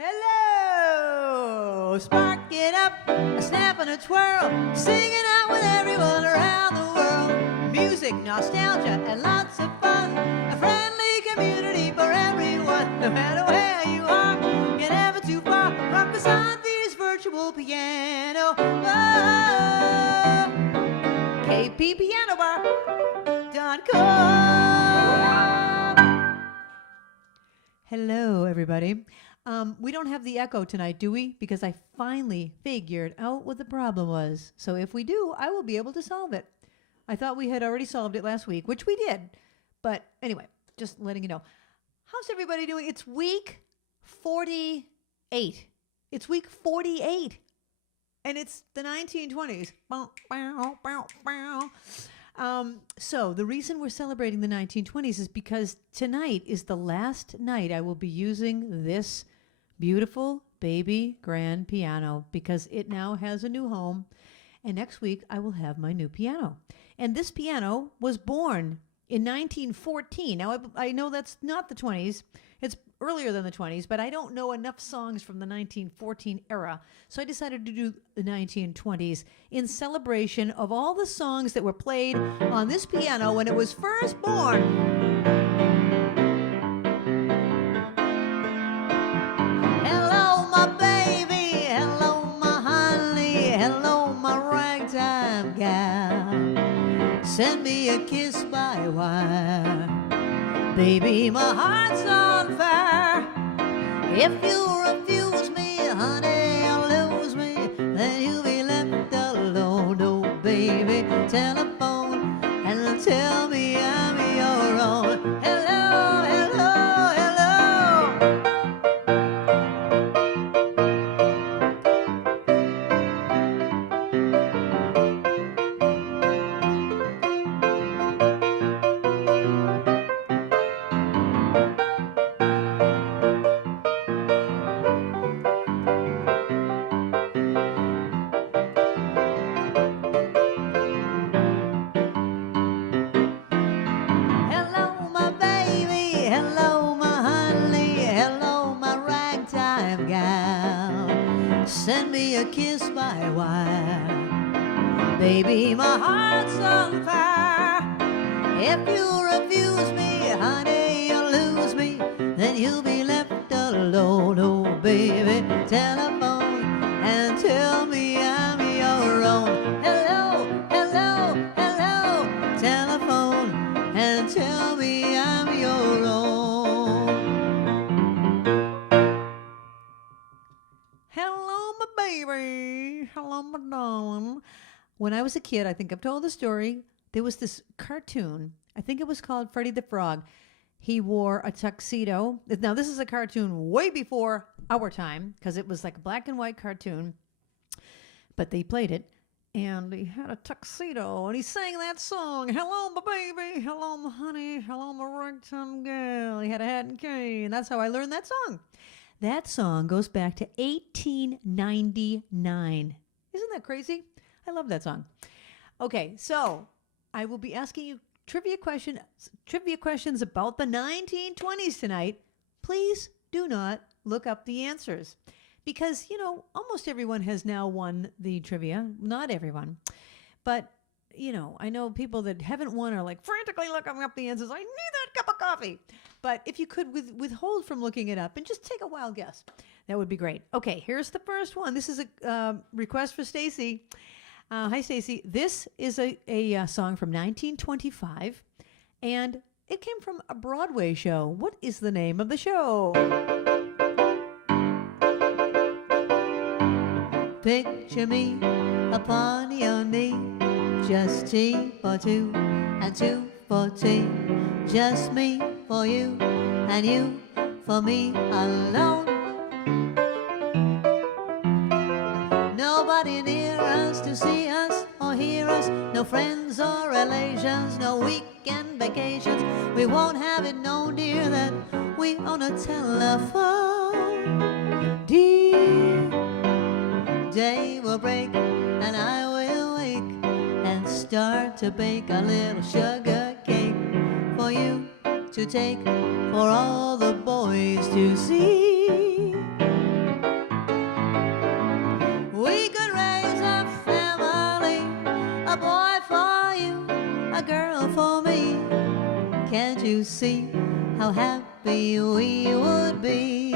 Hello! Spark it up, a snap and a twirl, singing out with everyone around the world. Music, nostalgia, and lots of fun. A friendly community for everyone. No matter where you are, you're never too far from Krisanti's virtual piano. Oh, KPPianobar.com. Hello, everybody. We don't have the echo tonight, do we? Because I finally figured out what the problem was. So if we do, I will be able to solve it. I thought we had already solved it last week, which we did. But anyway, just letting you know. How's everybody doing? It's week 48. It's week 48. And it's the 1920s. So the reason we're celebrating the 1920s is because tonight is the last night I will be using this beautiful baby grand piano because it now has a new home. And next week I will have my new piano. And this piano was born in 1914. Now I know that's not the 20s. It's earlier than the 20s, but I don't know enough songs from the 1914 era. So I decided to do the 1920s in celebration of all the songs that were played on this piano when it was first born. Hello, my baby. Hello, my honey. Hello, my ragtime gal. Send me a kiss by wire. Baby, my heart's on fire. If you refuse me, honey, I'll lose me. Then you'll be left alone. Oh, baby, telephone and tell me I'm your own. Hello, hello, hello. Send me a kiss by wire. Baby, my heart's on fire. If you refuse me, honey, you'll lose me. Then you'll be left alone. Oh, baby, telephone and tell me I'm your own. Hello, hello, hello. Telephone and tell me I'm your own. Hello, my baby. Hello, my darling. When I was a kid, I think I've told the story, there was this cartoon. I think it was called Freddy the Frog. He wore a tuxedo. Now, this is a cartoon way before our time because it was like a black and white cartoon. But they played it, and he had a tuxedo, and he sang that song, Hello, my baby. Hello, my honey. Hello, my ragtime girl. He had a hat and cane. That's how I learned that song. That song goes back to 1899. Isn't that crazy? I love that song. Okay, so I will be asking you trivia questions about the 1920s tonight. Please do not look up the answers because, you know, almost everyone has now won the trivia. Not everyone. But, you know, I know people that haven't won are like frantically looking up the answers. I need that cup of coffee. But if you could withhold from looking it up and just take a wild guess, that would be great. Okay, here's the first one. This is a request for Stacy. Hi, Stacy. This is a song from 1925, and it came from a Broadway show. What is the name of the show? Picture me upon your knee, just tea for two and two for tea, just me for you and you for me alone. Nobody near us to see us or hear us, no friends or relations, no weekend vacations. We won't have it known, dear, that we own a telephone. Dear, day will break and I will wake and start to bake a little sugar cake for you to take, for all the boys to see. to see how happy we would be.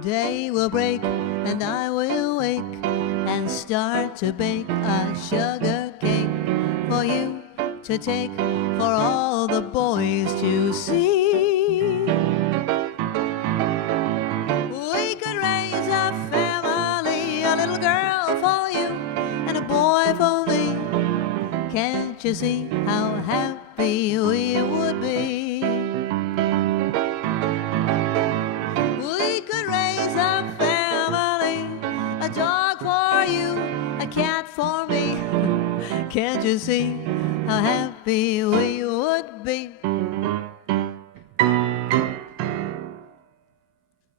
Day will break and I will wake and start to bake a sugar cake for you to take for all the boys to see. We could raise a family, a little girl for you and a boy for me. Can't you see how happy we would be? For me, can't you see how happy we would be?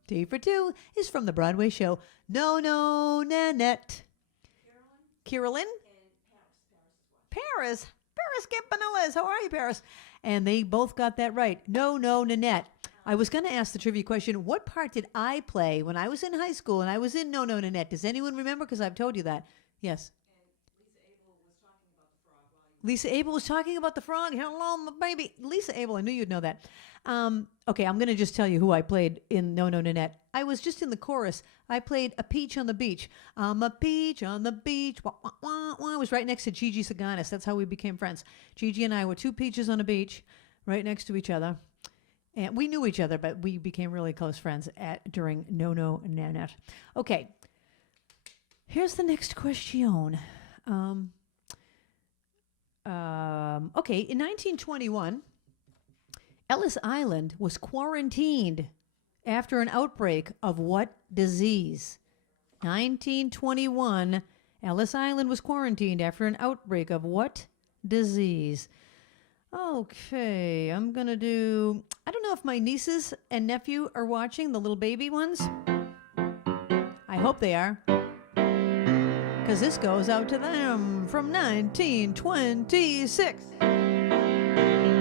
T for two is from the Broadway show No Nanette. Carolyn? Paris Campanellas. How are you, Paris? And they both got that right. No Nanette. I was going to ask the trivia question, what part did I play when I was in high school and I was in No Nanette? Does anyone remember? Because I've told you that. Yes. Lisa Abel was talking about the frog. Hello, my baby. Lisa Abel, I knew you'd know that. Okay, I'm going to just tell you who I played in No Nanette. I was just in the chorus. I played a peach on the beach. I'm a peach on the beach. Wah, wah, wah, wah. I was right next to Gigi Saganis. That's how we became friends. Gigi and I were two peaches on a beach right next to each other. And we knew each other, but we became really close friends during No Nanette. Okay, here's the next question. Okay, in 1921, Ellis Island was quarantined after an outbreak of what disease? 1921, Ellis Island was quarantined after an outbreak of what disease? Okay, I'm going to do, I don't know if my nieces and nephew are watching, the little baby ones. I hope they are. Because this goes out to them from 1926.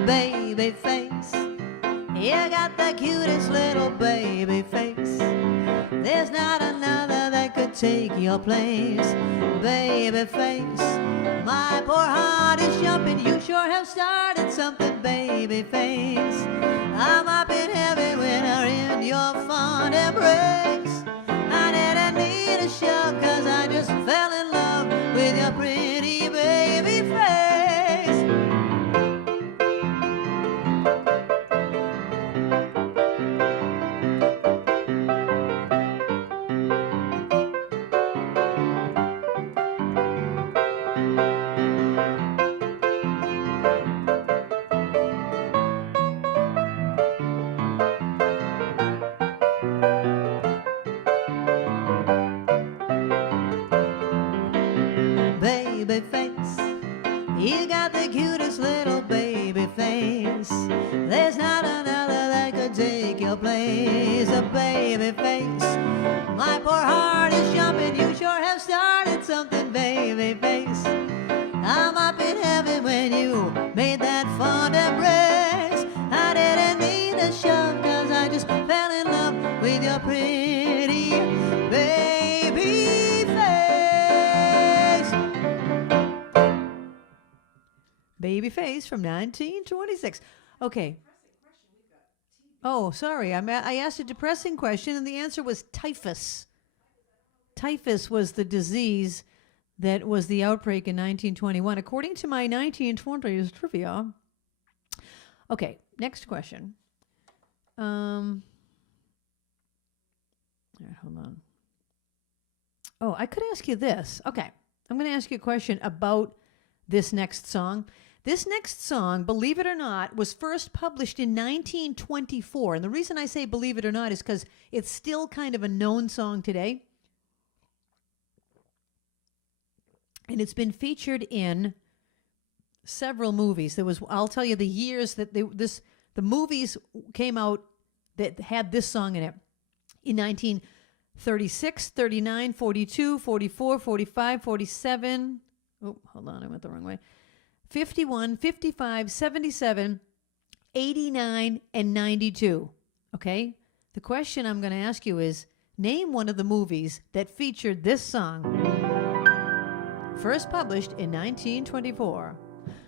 Baby face, you got the cutest little baby face. There's not another that could take your place. Baby face, my poor heart is jumping. You sure have started something, baby face. I'm up in heaven when I'm in your fond embrace. I didn't need a shove 'cause I just fell in love with your pretty baby face. Baby face, you got the cutest little baby face. There's not another that could take your place. A baby face, my poor heart is jumping. You sure have started something, baby face. I'm up in heaven when you made that fond embrace. I didn't need a shove 'cause I just fell in love with your pretty baby face. Baby face from 1926. Okay. Oh, sorry. I asked a depressing question, and the answer was typhus. Typhus was the disease that was the outbreak in 1921, according to my 1920s trivia. Okay, next question. All right, hold on. Oh, I could ask you this. Okay, I'm going to ask you a question about this next song. This next song, believe it or not, was first published in 1924. And the reason I say believe it or not is because it's still kind of a known song today. And it's been featured in several movies. I'll tell you the years that the movies came out that had this song in it. In 1936, 39, 42, 44, 45, 47. Oh, hold on, I went the wrong way. 51, 55, 77, 89, and 92. Okay? The question I'm going to ask you is, name one of the movies that featured this song. First published in 1924.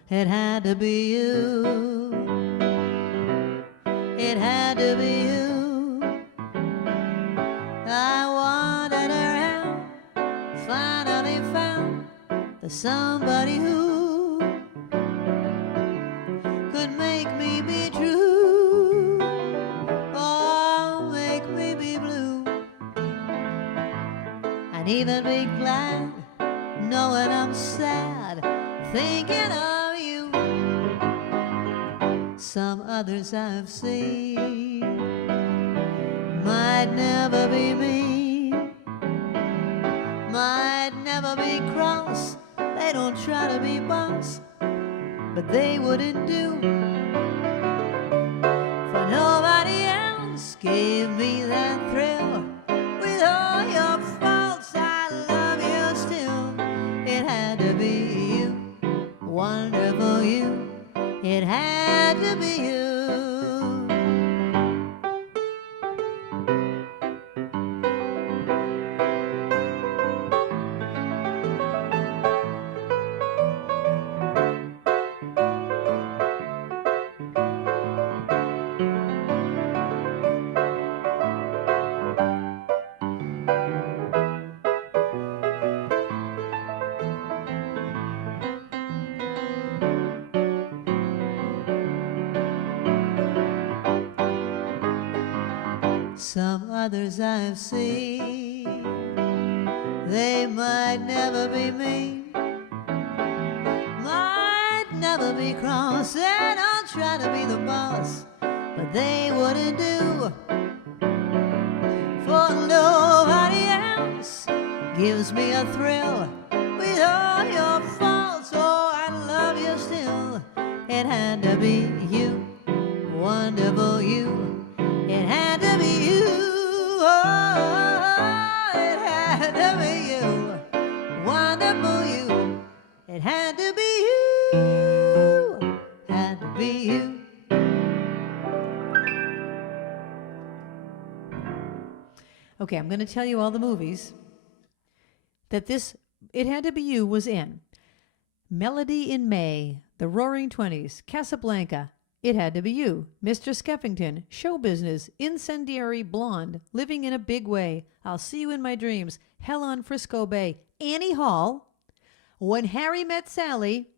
It had to be you. It had to be you. I wanted her out. Finally found the somebody who could make me be true. Oh, make me be blue. And even be glad knowing I'm sad, thinking of you. Some others I've seen might never be me, might never be cross. They don't try to be boss, but they wouldn't do. For nobody else gave me that thrill. With all your faults, I love you still. It had to be you, wonderful you. It had to be you. Some others I've seen, they might never be me, might never be cross. They don't try to be the boss, but they wouldn't do. For nobody else gives me a thrill. With all your faults, oh, I love you still. It had to be you, wonderful you. It had to be you, oh, it had to be you, wonderful you. It had to be you, had to be you. Okay, I'm going to tell you all the movies that this It Had to Be You was in. Melody in May, The Roaring Twenties, Casablanca, It Had to Be You, Mr. Skeffington, Show Business, Incendiary Blonde, Living in a Big Way, I'll See You in My Dreams, Hell on Frisco Bay, Annie Hall, When Harry Met Sally,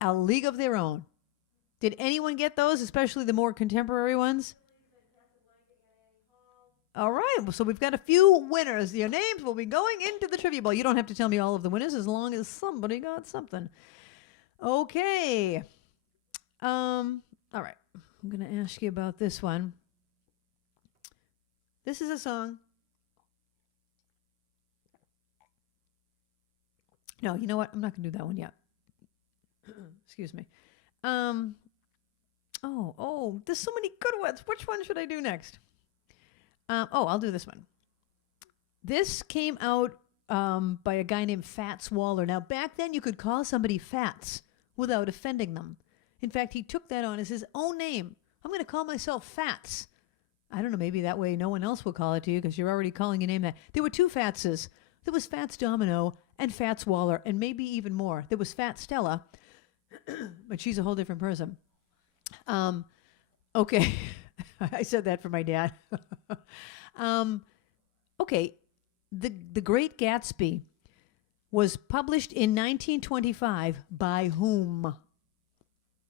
A League of Their Own. Did anyone get those, especially the more contemporary ones? All right, so we've got a few winners. Your names will be going into the Trivia Bowl. You don't have to tell me all of the winners as long as somebody got something. Okay. All right, I'm going to ask you about this one. This is a song. No, you know what? I'm not going to do that one yet. Excuse me. There's so many good ones. Which one should I do next? I'll do this one. This came out by a guy named Fats Waller. Now, back then you could call somebody Fats without offending them. In fact, he took that on as his own name. I'm going to call myself Fats. I don't know, maybe that way no one else will call it to you because you're already calling your name that. There were two Fatses. There was Fats Domino and Fats Waller, and maybe even more. There was Fat Stella, but she's a whole different person. Okay. I said that for my dad. Okay. The Great Gatsby was published in 1925 by whom?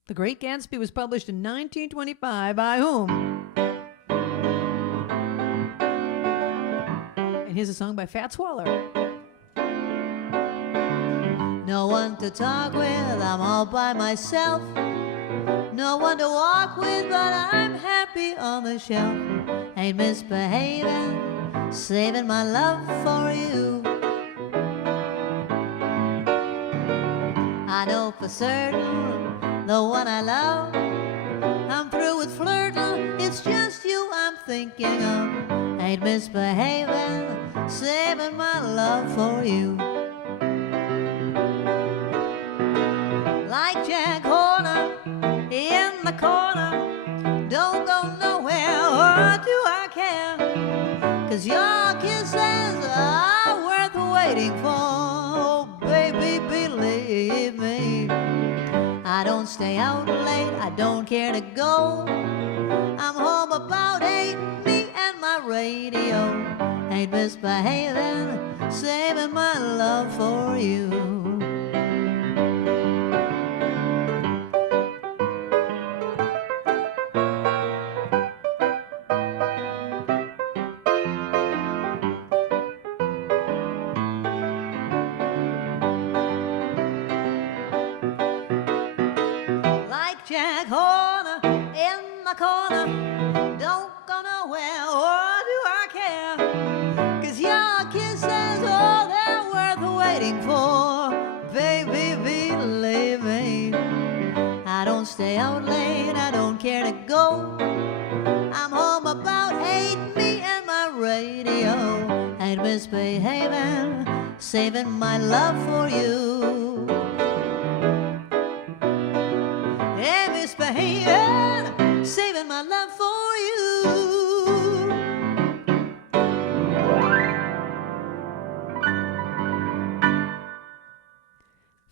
The Great Gatsby was published in 1925 by whom? And here's a song by Fats Waller. No one to talk with, I'm all by myself. No one to walk with, but I'm happy on the shelf. Ain't misbehaving, saving my love for you. I know for certain, the one I love. I'm through with flirting, it's just you I'm thinking of. Ain't misbehaving, saving my love for you. Like Jack Horner in the corner, don't go nowhere, or do I care? 'Cause your kisses are worth waiting for. Oh, baby, believe me. I don't stay out late, I don't care to go. I'm home about 8, me and my radio. Ain't misbehaving, saving my love for you. Jack Horner in the corner, don't go nowhere, or do I care? 'Cause your kisses, oh, they're worth waiting for. Baby, believe me. I don't stay out late, I don't care to go. I'm home about 8, me and my radio. Ain't misbehaving, saving my love for you. Misbehaving, saving my love for you.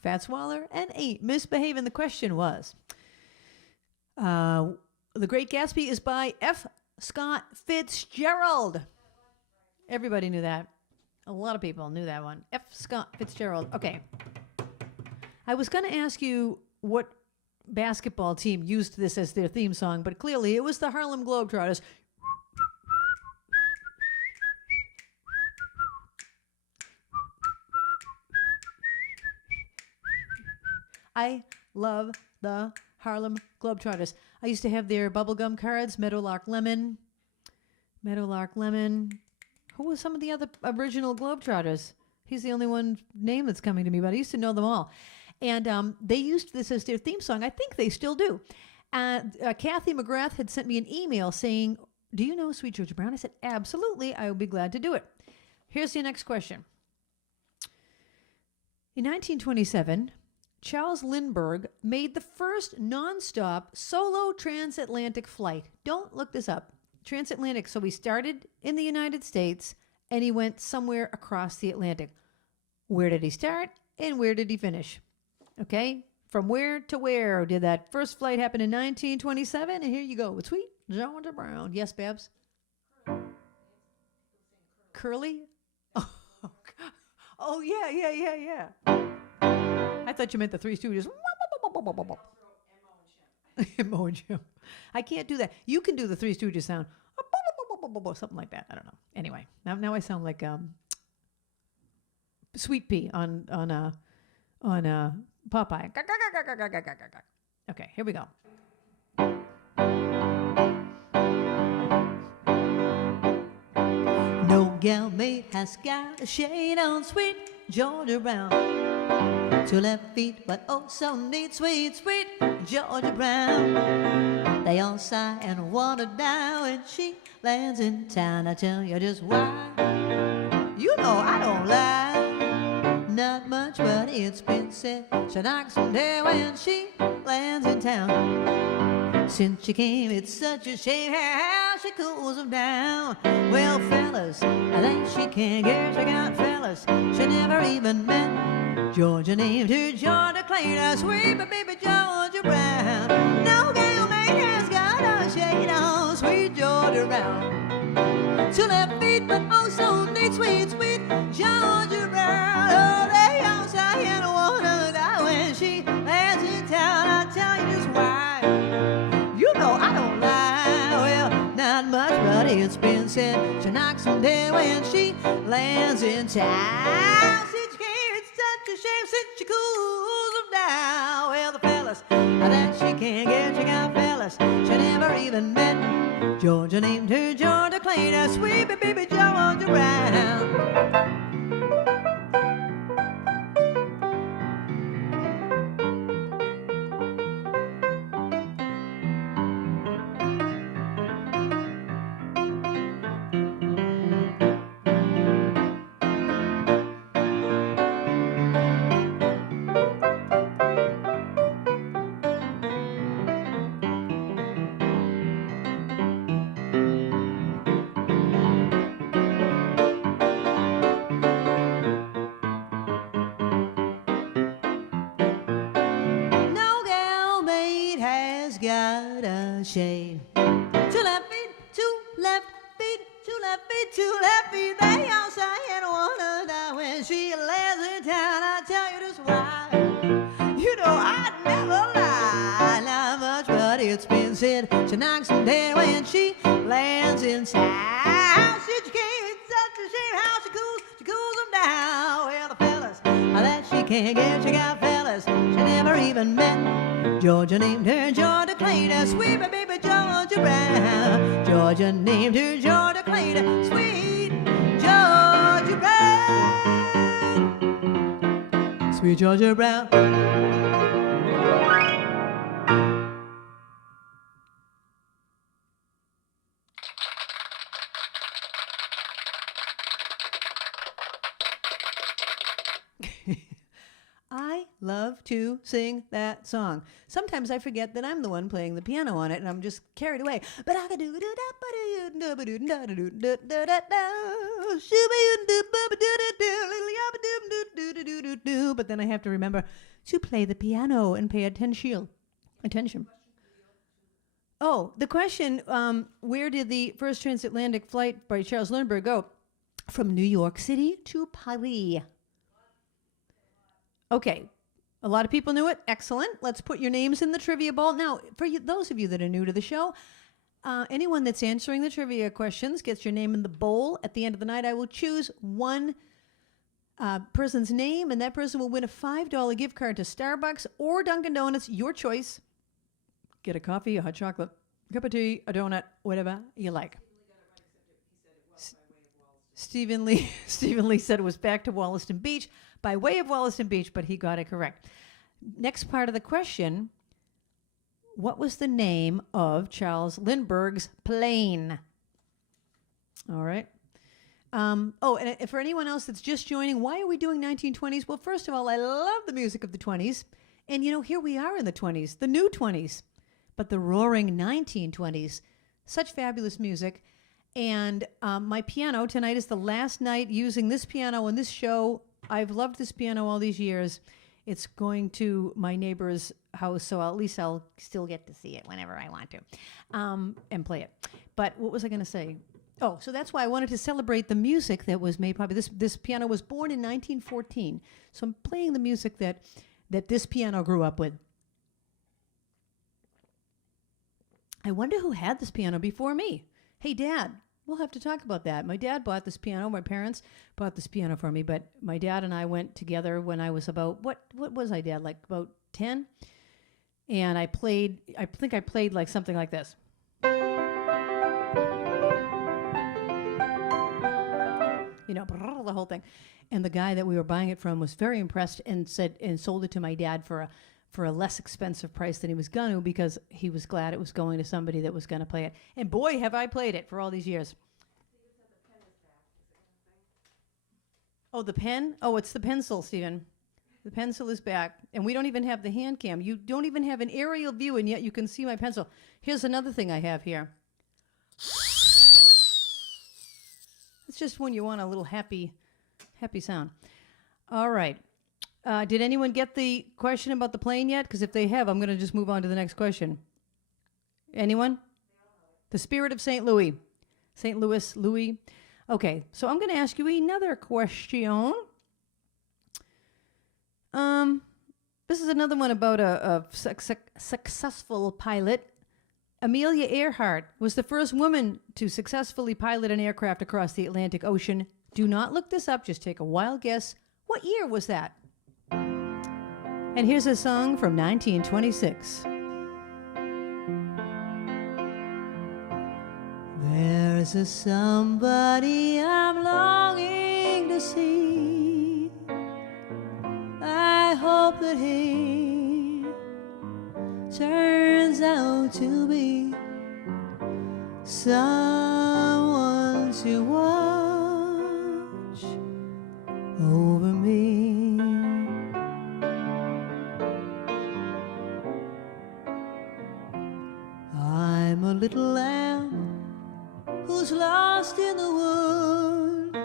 Fats Waller and Ain't Misbehaving. The question was, The Great Gatsby is by F. Scott Fitzgerald. Everybody knew that. A lot of people knew that one. F. Scott Fitzgerald. Okay. I was going to ask you what basketball team used this as their theme song, but clearly it was the Harlem Globetrotters. I love the Harlem Globetrotters. I used to have their bubblegum cards, Meadowlark Lemon. Who was some of the other original Globetrotters? He's the only one name that's coming to me, but I used to know them all. And they used this as their theme song. I think they still do. Kathy McGrath had sent me an email saying, do you know Sweet Georgia Brown? I said, absolutely. I would be glad to do it. Here's your next question. In 1927, Charles Lindbergh made the first nonstop solo transatlantic flight. Don't look this up. Transatlantic. So he started in the United States and he went somewhere across the Atlantic. Where did he start and where did he finish? Okay. From where to where did that first flight happen in 1927? And here you go with Sweet Georgia Brown. Yes, Babs? Curly? Oh, yeah. I thought you meant the Three Stooges. Mo and Jim. I can't do that. You can do the Three Stooges sound. Something like that. I don't know. Anyway, now I sound like Sweet Pea on Popeye. Okay, here we go. No gal mate has got a shade on Sweet Georgia Brown. 2 left feet, but oh so neat, sweet, sweet Georgia Brown. They all sigh and wander down when she lands in town. I tell you just why. You know I don't lie. Not much, but it's been said. She knocks them down when she lands in town. Since she came, it's such a shame how she cools them down. Well, fellas, I think she can get. She got fellas she never even met. Georgia named her Georgia, claimed her sweet baby Georgia Brown. No gal mate has got a shade on Sweet Georgia Brown. 2 left feet, but oh so neat, sweet, sweet Georgia Brown. Oh, they all sigh and wanna die when she lands in town. I tell you just why. You know I don't lie. Well, not much, but it's been said. She knocks them dead when she lands in town. Shame since she cools them down. Well, the fellas that she can't get, she got fellas she never even met. Georgia named her Georgia, claimed her sweet baby Georgia Brown. shade. Two left feet, two left feet, two left feet, two left feet. They all say and wanna die when she lands in town. I tell you this why. You know I'd never lie, not much, but it's been said. She knocks him dead when she lands inside. She can't, it's such a shame how she cools them down. Well, the fellas that she can't get, she got fellas she never even met. Georgia named her Georgia Clayton, sweet baby Georgia Brown. Georgia named her Georgia Clayton, sweet Georgia Brown. Sweet Georgia Brown. I love to sing that song. Sometimes I forget that I'm the one playing the piano on it, and I'm just carried away. But I can do but then I have to remember to play the piano and pay attention. Oh, the question, where did the first transatlantic flight by Charles Lindbergh go? From New York City to Paris. Okay, a lot of people knew it. Excellent. Let's put your names in the trivia bowl. Now, for you, those of you that are new to the show, anyone that's answering the trivia questions gets your name in the bowl. At the end of the night, I will choose one person's name, and that person will win a $5 gift card to Starbucks or Dunkin' Donuts, your choice. Get a coffee, a hot chocolate, a cup of tea, a donut, whatever you like. Stephen Lee said it was back to Wollaston Beach, by way of Wollaston Beach, but he got it correct. Next part of the question, what was the name of Charles Lindbergh's plane? All right. And for anyone else that's just joining, why are we doing 1920s? Well, first of all, I love the music of the 20s. And, here we are in the 20s, the new 20s, but the roaring 1920s. Such fabulous music. And my piano, tonight is the last night using this piano in this show. I've loved this piano all these years. It's going to my neighbor's house, so at least I'll still get to see it whenever I want to and play it. But what was I going to say? Oh, so that's why I wanted to celebrate the music that was made popular. This piano was born in 1914, so I'm playing the music that this piano grew up with. I wonder who had this piano before me. Hey, Dad. We'll have to talk about that. My dad bought this piano. My parents bought this piano for me, but my dad and I went together when I was about, what was I, Dad, like about 10? And I think I played like something like this. The whole thing. And the guy that we were buying it from was very impressed and sold it to my dad for a less expensive price than he was going to, because he was glad it was going to somebody that was going to play it. And boy, have I played it for all these years. Oh, the pen? Oh, it's the pencil, Stephen. The pencil is back. And we don't even have the hand cam. You don't even have an aerial view, and yet you can see my pencil. Here's another thing I have here. It's just when you want a little happy sound. All right. Did anyone get the question about the plane yet? Because if they have, I'm going to just move on to the next question. Anyone? The Spirit of St. Louis. St. Louis, Louis. Okay, so I'm going to ask you another question. This is another one about a successful pilot. Amelia Earhart was the first woman to successfully pilot an aircraft across the Atlantic Ocean. Do not look this up, just take a wild guess. What year was that? And here's a song from 1926. There's a somebody I'm longing to see. I hope that he turns out to be someone to watch over me. I'm a little lamb who's lost in the wood.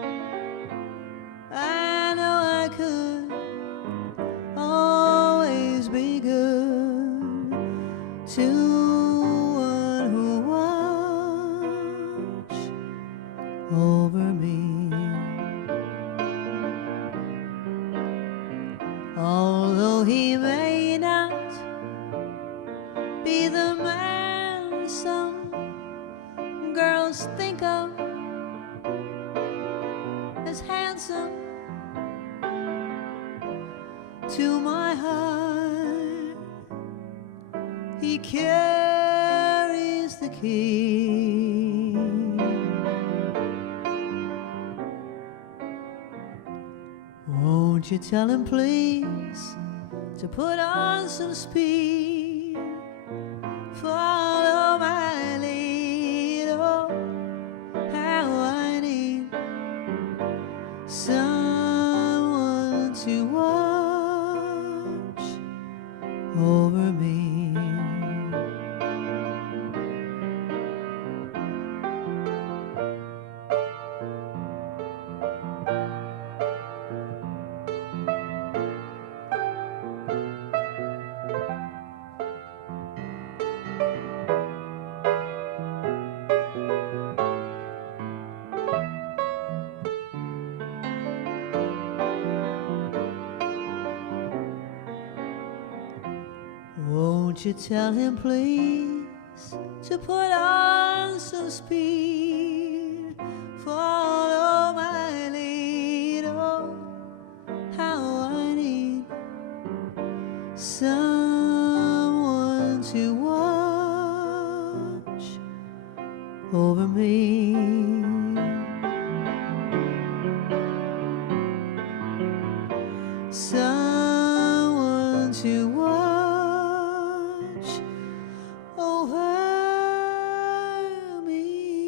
I know I could always be good to over me. Although he may not be the man some girls think of as handsome, to my heart he carries the key. Won't you tell him please to put on some speed, follow my lead, oh how I need someone to watch over me. Won't you tell him please to put on some speed, follow my lead, oh how I need someone to watch over me. Someone to watch over me.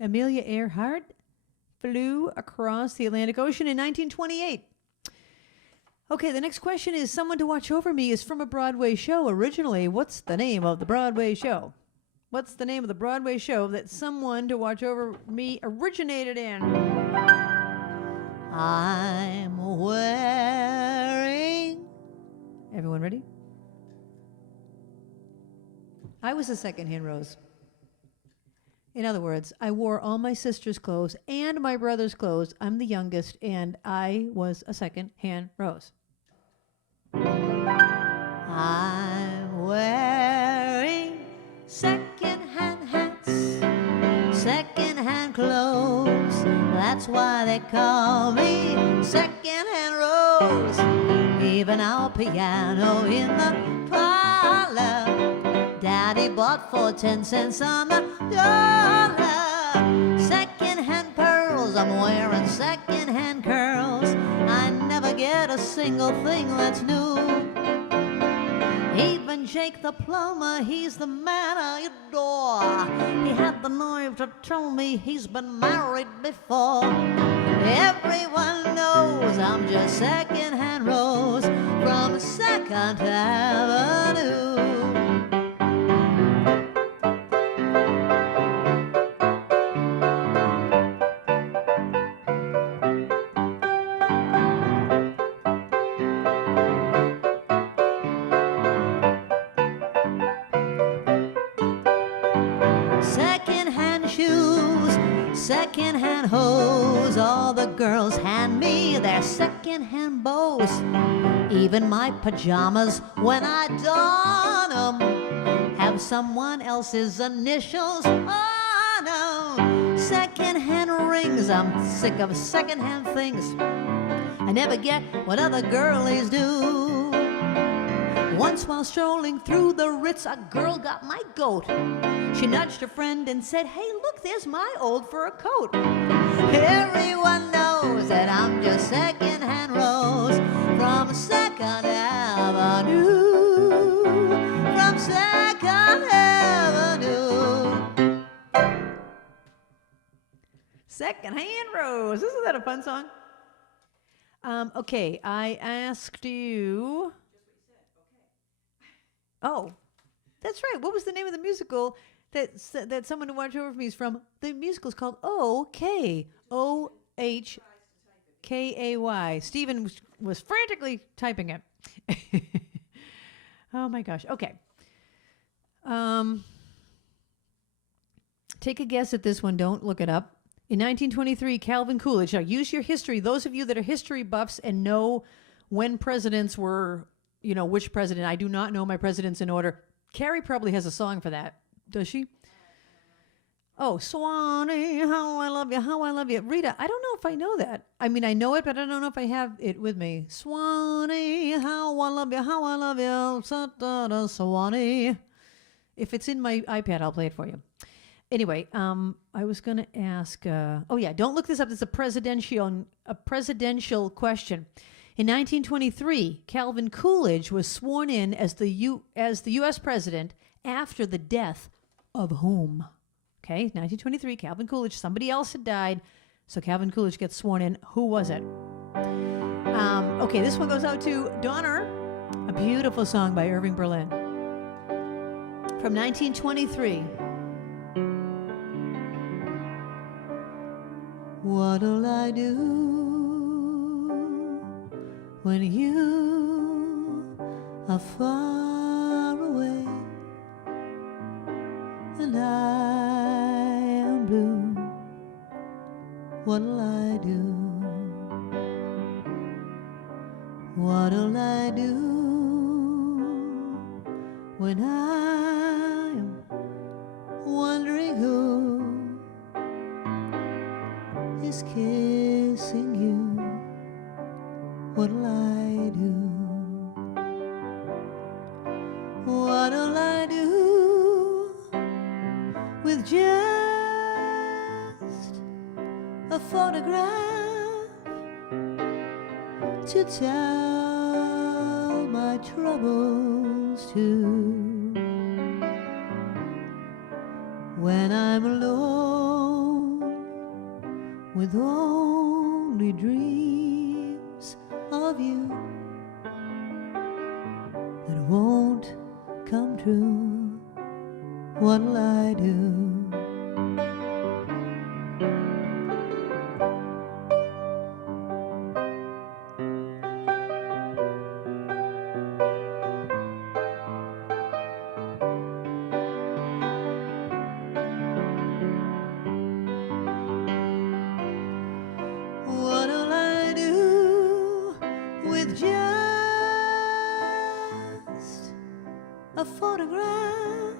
Amelia Earhart flew across the Atlantic Ocean in 1928. Okay, the next question is, Someone to Watch Over Me is from a Broadway show. Originally, what's the name of the Broadway show? What's the name of the Broadway show that Someone to Watch Over Me originated in? I'm wearing... Everyone ready? I was a second-hand rose. In other words, I wore all my sister's clothes and my brother's clothes. I'm the youngest, and I was a second-hand rose. I'm wearing second-hand hats, second-hand clothes. That's why they call me second-hand rose. Even our piano in the parlor, Daddy bought for 10 cents on the dollar. Second-hand pearls, I'm wearing second-hand curls. I never get a single thing that's new. Even Jake the plumber, he's the man I adore. He had the nerve to tell me he's been married before. Everyone knows I'm just second-hand rose from 2nd Avenue. Second-hand hose, all the girls hand me their second-hand bows. Even my pajamas, when I don 'em, have someone else's initials on 'em. Second-hand rings, I'm sick of second-hand things. I never get what other girlies do. Once while strolling through the Ritz, a girl got my goat. She nudged her friend and said, "Hey, look, there's my old fur coat." Everyone knows that I'm just second-hand rose from 2nd Avenue. From 2nd Avenue. Second-hand rose. Isn't that a fun song? Okay, I asked you... Oh, that's right. What was the name of the musical that Someone to Watch Over Me is from? The musical's called O-K. O-H-K-A-Y. Stephen was frantically typing it. Oh my gosh. Okay. Take a guess at this one. Don't look it up. In 1923, Calvin Coolidge. Now, use your history. Those of you that are history buffs and know when presidents were, which president. I do not know my presidents in order. Carrie probably has a song for that. Does she? Oh, Swanee, how I love you, how I love you. Rita, I don't know if I know that. I mean, I know it, but I don't know if I have it with me. Swanee, how I love you, how I love you. Swanee. If it's in my iPad, I'll play it for you. Anyway, I was going to ask, don't look this up. It's a presidential question. In 1923, Calvin Coolidge was sworn in as the U.S. president after the death of whom? Okay, 1923, Calvin Coolidge. Somebody else had died, so Calvin Coolidge gets sworn in. Who was it? Okay, this one goes out to Donner, a beautiful song by Irving Berlin from 1923. What'll I do when you are far away and I am blue? What'll I do? What'll I do when I am wondering who is kissing you? What'll I do? What'll I do with just a photograph to tell my troubles to? When I'm alone with only dreams of you that won't come true, what'll I do? What'll I do with just a photograph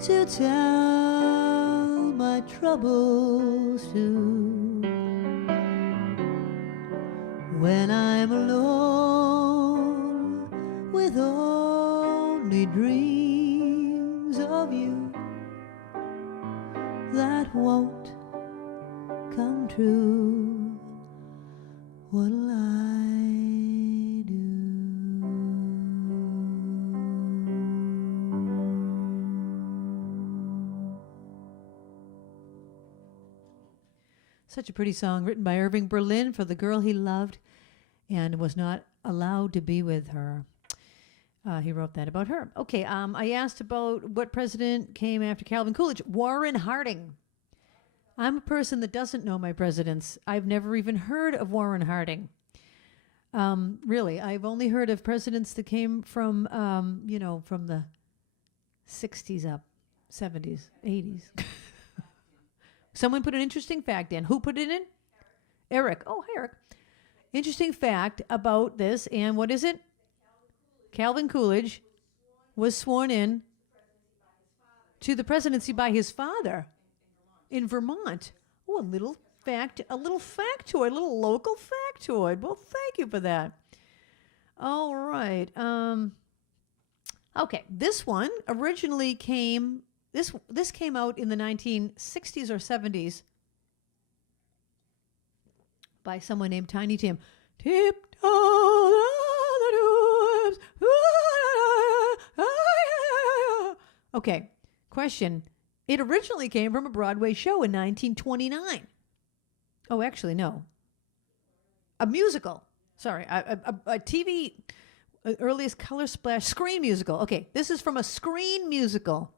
to tell my troubles to? When I'm alone with only dreams of you that won't come true, what'll I do? Such a pretty song written by Irving Berlin for the girl he loved and was not allowed to be with her. He wrote that about her. Okay, I asked about what president came after Calvin Coolidge. Warren Harding. I'm a person that doesn't know my presidents. I've never even heard of Warren Harding. Really, I've only heard of presidents that came from, from the 60s up, 70s, 80s. Someone put an interesting fact in. Who put it in? Eric. Oh, hi, Eric. Interesting fact about this, and what is it? Calvin Coolidge was sworn in to the presidency by his father in Vermont. Oh, a little factoid, a little local factoid. Well, thank you for that. All right. Okay, this one originally came. This came out in the 1960s or 70s by someone named Tiny Tim. Tiptoe down the tubes. Okay, question. It originally came from a Broadway show in 1929. Oh, actually, no. A musical. Sorry, a TV, earliest color splash, screen musical. Okay, this is from a screen musical.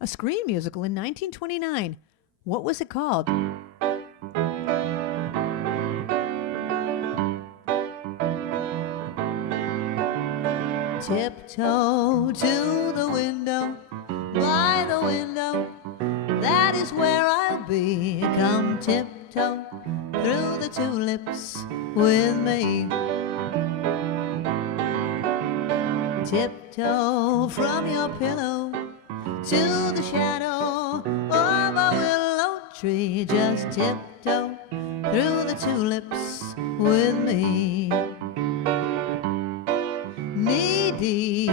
A screen musical in 1929. What was it called? Tiptoe to the window, by the window, that is where I'll be. Come tiptoe through the tulips with me. Tiptoe from your pillow to the shadow of a willow tree. Just tiptoe through the tulips with me. Knee deep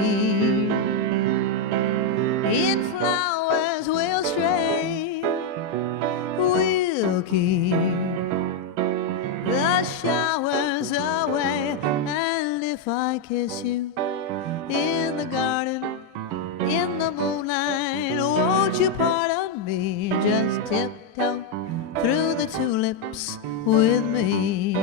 in flowers we'll stray. We'll keep the showers away. And if I kiss you in the garden, in the moonlight, won't you pardon me? Just tiptoe through the tulips with me.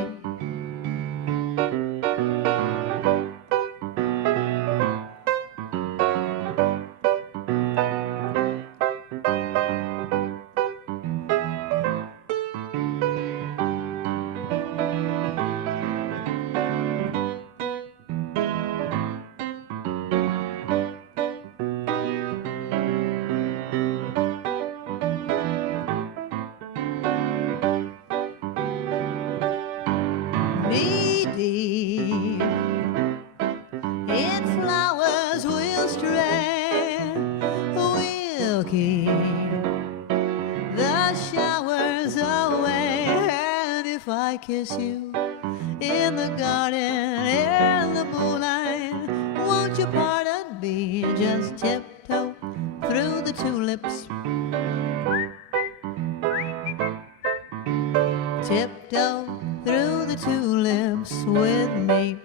Kiss you in the garden, in the moonlight, won't you pardon me? Just tiptoe through the tulips. Tiptoe through the tulips with me.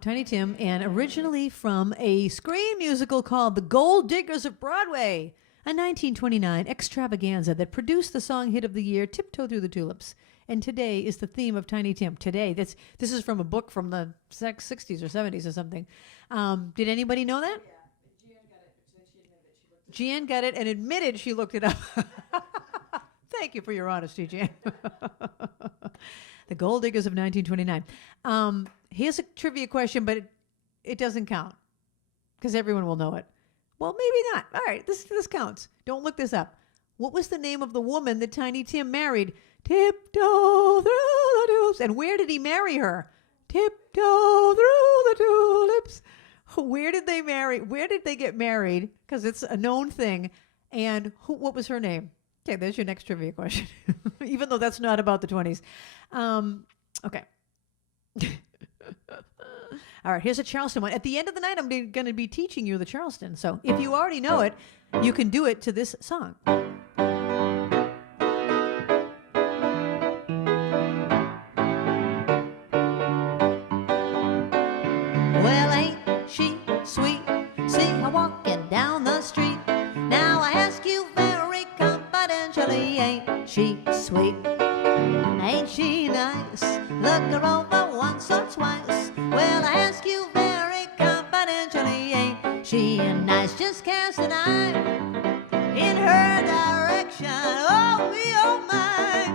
Tiny Tim, and originally from a Scream musical called The Gold Diggers of Broadway, a 1929 extravaganza that produced the song hit of the year, Tiptoe Through the Tulips. And today is the theme of Tiny Tim. Today, this is from a book from the 60s or 70s or something. Did anybody know that? Yeah, Jan got it. Jan got it and admitted she looked it up. Thank you for your honesty, Jan. The Gold Diggers of 1929. Here's a trivia question, but it doesn't count because everyone will know it. Well, maybe not. All right, this counts. Don't look this up. What was the name of the woman that Tiny Tim married? Tiptoe through the tulips. And where did he marry her? Tiptoe through the tulips. Where did they marry? Where did they get married? Because it's a known thing. And what was her name? Okay, there's your next trivia question. Even though that's not about the 20s. Okay. All right, here's a Charleston one. At the end of the night, I'm going to be teaching you the Charleston. So if you already know it, you can do it to this song. Well, ain't she sweet? See her walking down the street. Now I ask you very confidentially, ain't she sweet? Ain't she nice? Look her over once or twice. Well, I ask you very confidentially, ain't she nice? Just cast an eye in her direction. Oh, me, oh, my,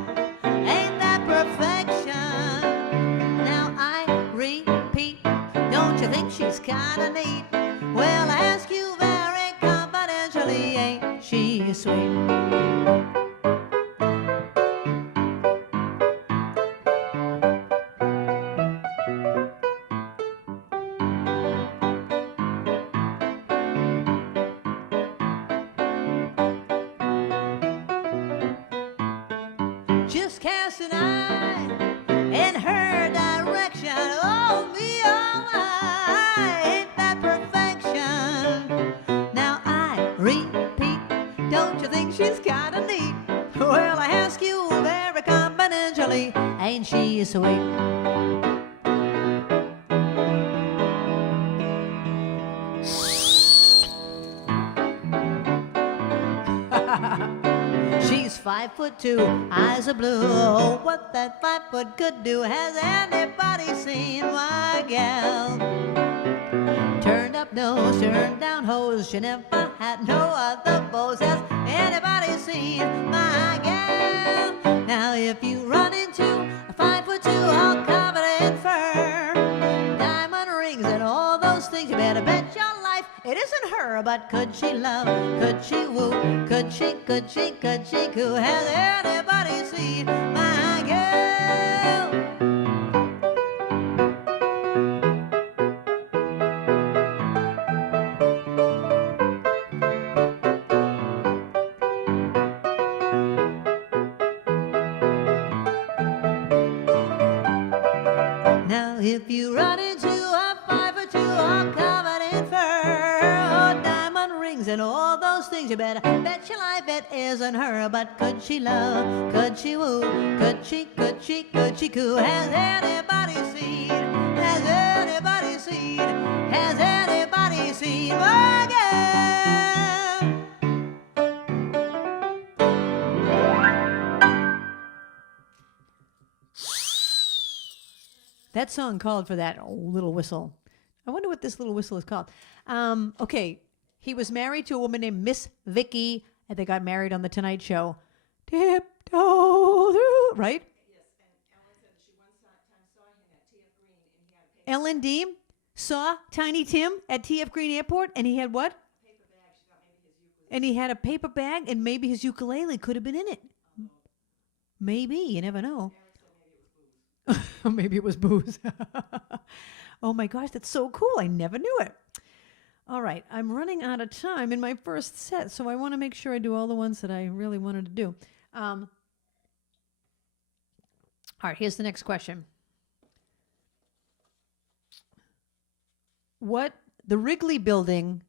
ain't that perfection? Now I repeat, don't you think she's kinda neat? Well, I ask you very confidentially, ain't she sweet? Sweet. She's 5'2", eyes are blue. Oh, what that 5 foot could do. Has anybody seen my gal? Turned up nose, turned down hose. She never had no other beaus. Has anybody seen my gal? Now if you run into a 5'2" all covered in fur, diamond rings and all those things, you better bet your life it isn't her. But could she love, could she woo, could she coo? Has anybody seen my girl? Now if you run into a 5'2" all covered in fur, diamond rings and all those things, you better bet your life it isn't her. But could she love, could she woo, could she coo? Has anybody seen, has anybody seen, has anybody seen my girl? That song called for that little whistle. I wonder what this little whistle is called. Okay, he was married to a woman named Miss Vicky, and they got married on The Tonight Show. Tiptoe through, right? Yes, and Ellen said she one time saw him at TF Green, and he had a paper, Ellen Deem saw Tiny Tim at TF Green Airport, and he had what? paper bag. She thought maybe his ukulele. And he had a paper bag, and maybe his ukulele could have been in it. Maybe, you never know. Eric said maybe it was booze. Maybe it was booze. Oh my gosh, that's so cool. I never knew it. All right, I'm running out of time in my first set, so I want to make sure I do all the ones that I really wanted to do. All right, here's the next question. The Wrigley Building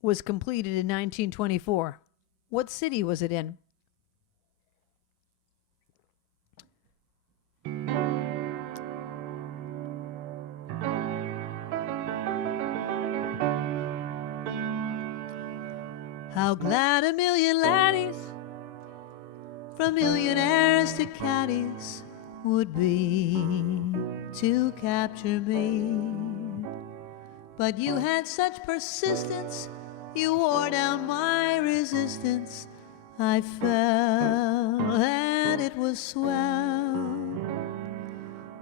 was completed in 1924. What city was it in? How glad a million laddies, from millionaires to caddies, would be to capture me. But you had such persistence, you wore down my resistance. I fell, and it was swell.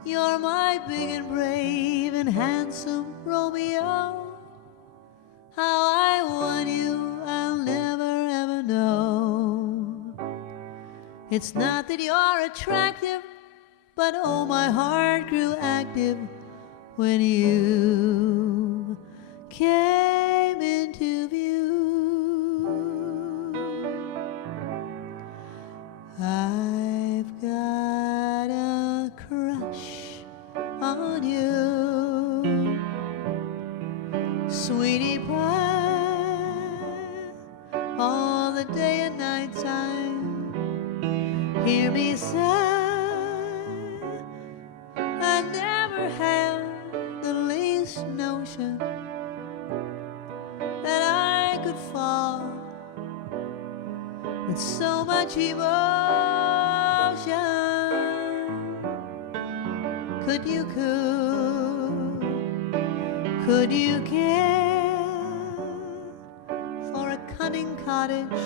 You're my big and brave and handsome Romeo. How I won you, I'll never ever know. It's not that you're attractive, but oh, my heart grew active when you came into view. I've got a crush on you, sweetie pie, all the day and night time. Hear me sigh, I never had the least notion that I could fall with so much emotion. Could you could you care for a cunning cottage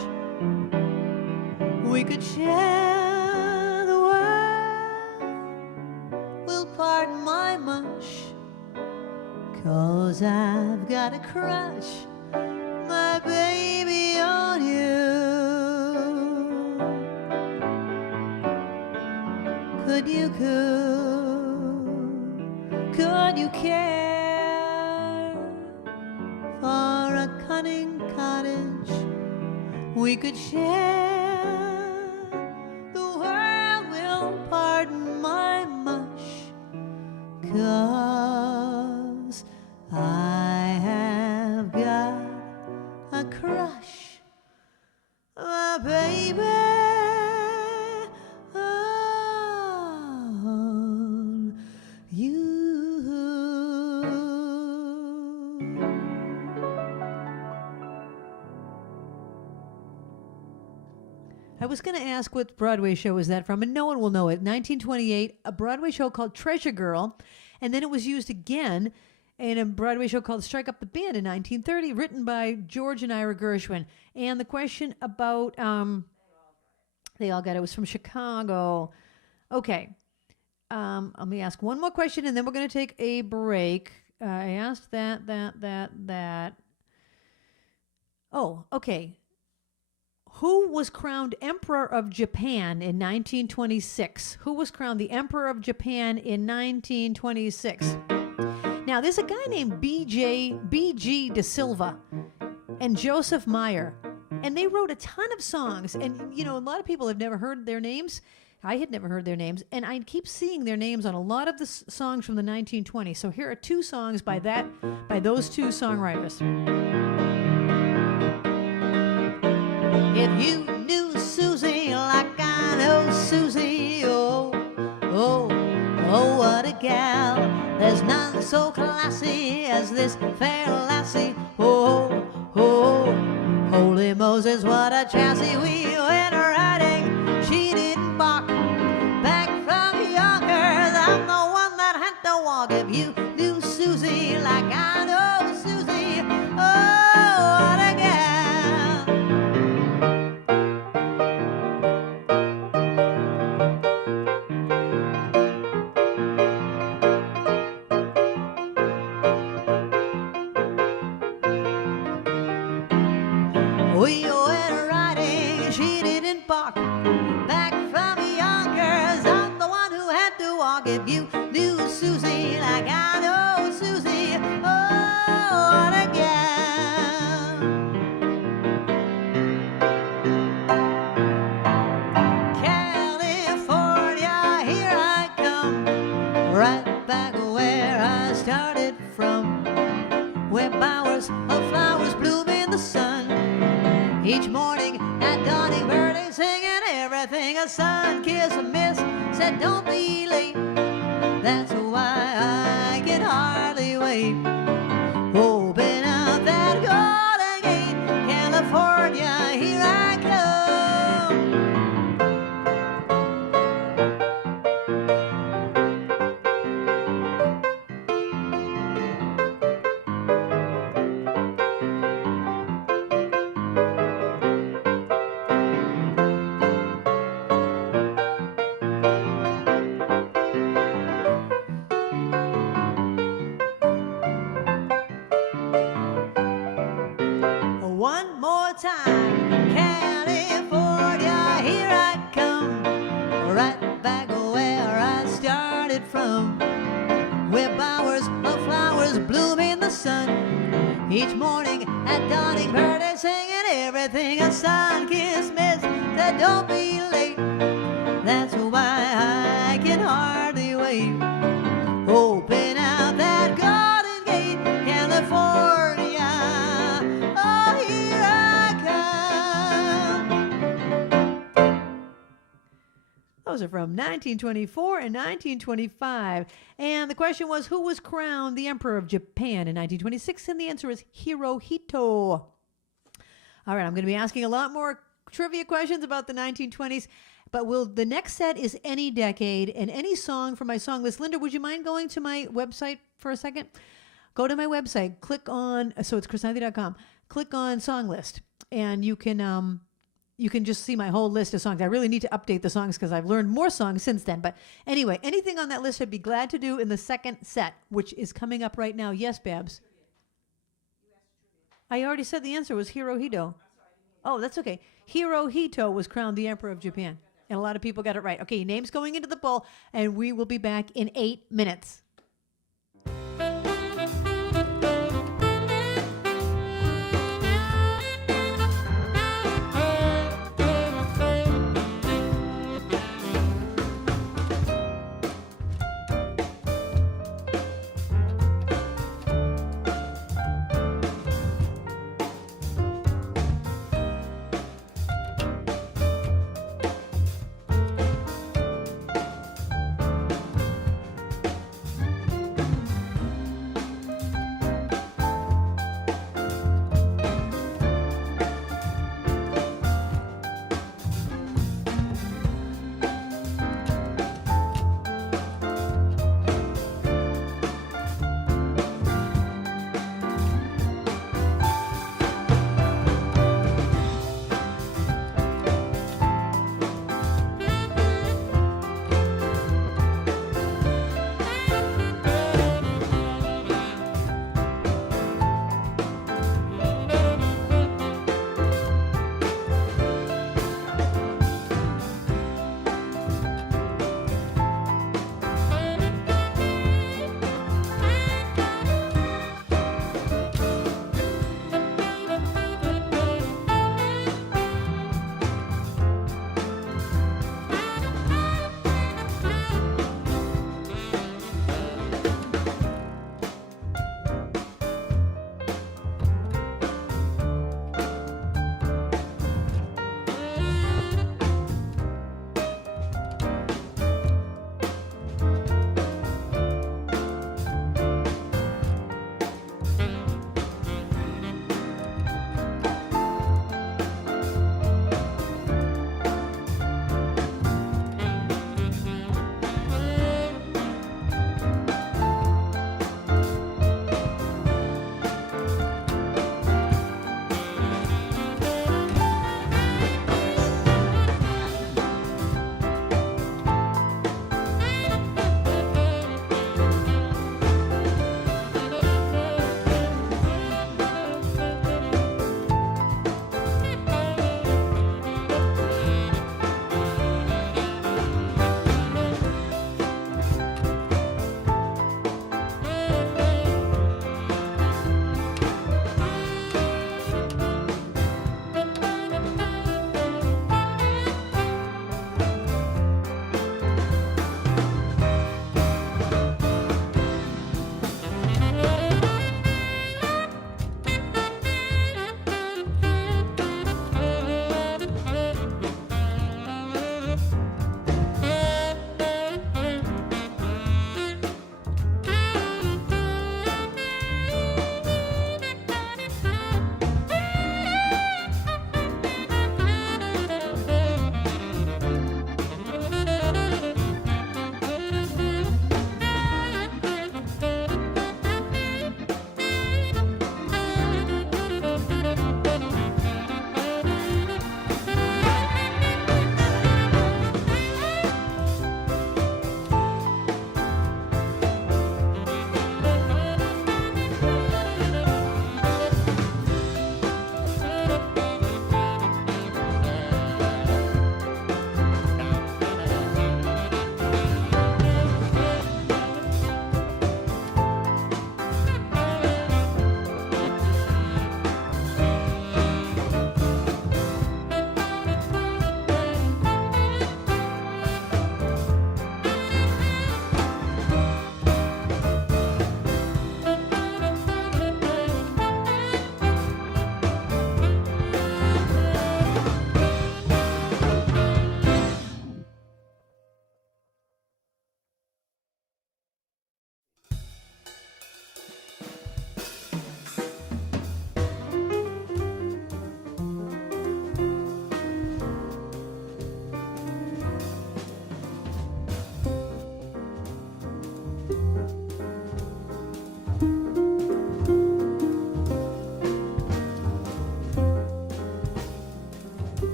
we could share the world? Will pardon my mush, 'cause I've got a crush, my baby, on you. Could you could you care for a cunning cottage we could share? The world will pardon my mush, 'cause I have got a crush, my baby, on you. I was going to ask what Broadway show is that from, and no one will know it. 1928, a Broadway show called Treasure Girl, and then it was used again in a Broadway show called Strike Up the Band in 1930, written by George and Ira Gershwin. And the question about They all got it. It was from Chicago. Okay. Let me ask one more question, and then we're going to take a break. I asked that. Oh, okay. Who was crowned Emperor of Japan in 1926? Who was crowned the Emperor of Japan in 1926? Now, there's a guy named B.G. De Silva and Joseph Meyer, and they wrote a ton of songs. And, you know, a lot of people have never heard their names. I had never heard their names, and I keep seeing their names on a lot of the songs from the 1920s. So here are two songs by those two songwriters. If you knew Susie like I know Susie, oh, oh, oh, what a gal. There's none so classy as this fair lassie. Oh, oh, holy Moses, what a chassis. We went riding, she didn't balk. Back from Yonkers, I'm the one that had to walk. If you knew Susie like I know Susie, oh, what a gal. We went riding, she didn't balk. Back from Yonkers, I'm the one who had to walk. If you knew Susie like I know Susie, oh, what a gal. California, here I come, right back where I started from, where bowers of flowers bloom in the sun. Each morning at dawning, birdies singing everything. A sun kiss, a miss, said don't be late. That's why I can hardly wait. Open up that golden gate, California, here I come. One more time, California, here I come, right back where I started from, where bowers of flowers bloom in the sun. Each morning at dawning, birdies singing everything. A sun-kissed miss said don't be late. That's why I can hardly wait. Open out that golden gate, California. Oh, here I come. Those are from 1924 and 1925. And the question was, who was crowned the Emperor of Japan in 1926? And the answer is Hirohito. All right, I'm going to be asking a lot more trivia questions about the 1920s. But the next set is any decade and any song from my song list. Linda, would you mind going to my website for a second? Go to my website, click on, so it's krisanthi.com, click on song list, and you can just see my whole list of songs. I really need to update the songs because I've learned more songs since then. But anyway, anything on that list I'd be glad to do in the second set, which is coming up right now. Yes, Babs? I already said the answer was Hirohito. Oh, that's okay. Hirohito was crowned the Emperor of Japan. And a lot of people got it right. Okay, name's going into the bowl, and we will be back in 8 minutes.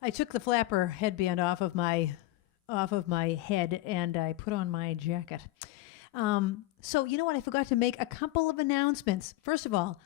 I took the flapper headband off of my head and I put on my jacket. So you know what? I forgot to make a couple of announcements. First of all,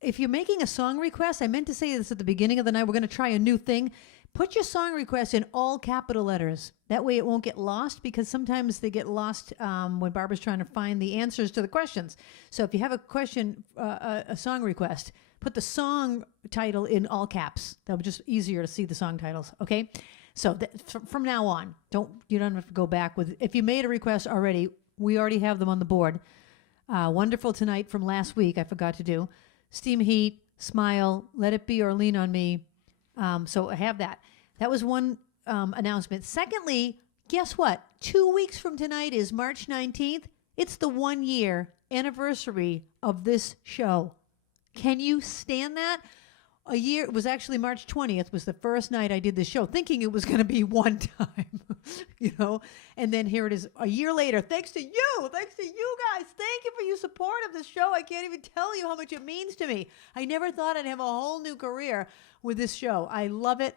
if you're making a song request, I meant to say this at the beginning of the night. We're going to try a new thing. Put your song request in all capital letters. That way it won't get lost, because sometimes they get lost when Barbara's trying to find the answers to the questions. So if you have a question, a song request, put the song title in all caps. That'll be just easier to see the song titles. Okay. So from now on, you don't have to go back with. If you made a request already, we already have them on the board. Wonderful Tonight from last week, I forgot to do. Steam Heat, Smile, Let It Be or Lean on Me. So I have that. That was one announcement. Secondly, guess what? 2 weeks from tonight is March 19th. It's the 1 year anniversary of this show. Can you stand that? A year, it was actually March 20th was the first night I did this show, thinking it was going to be one time, and then here it is a year later. Thanks to you guys. Thank you for your support of this show. I can't even tell you how much it means to me. I never thought I'd have a whole new career with this show. I love it.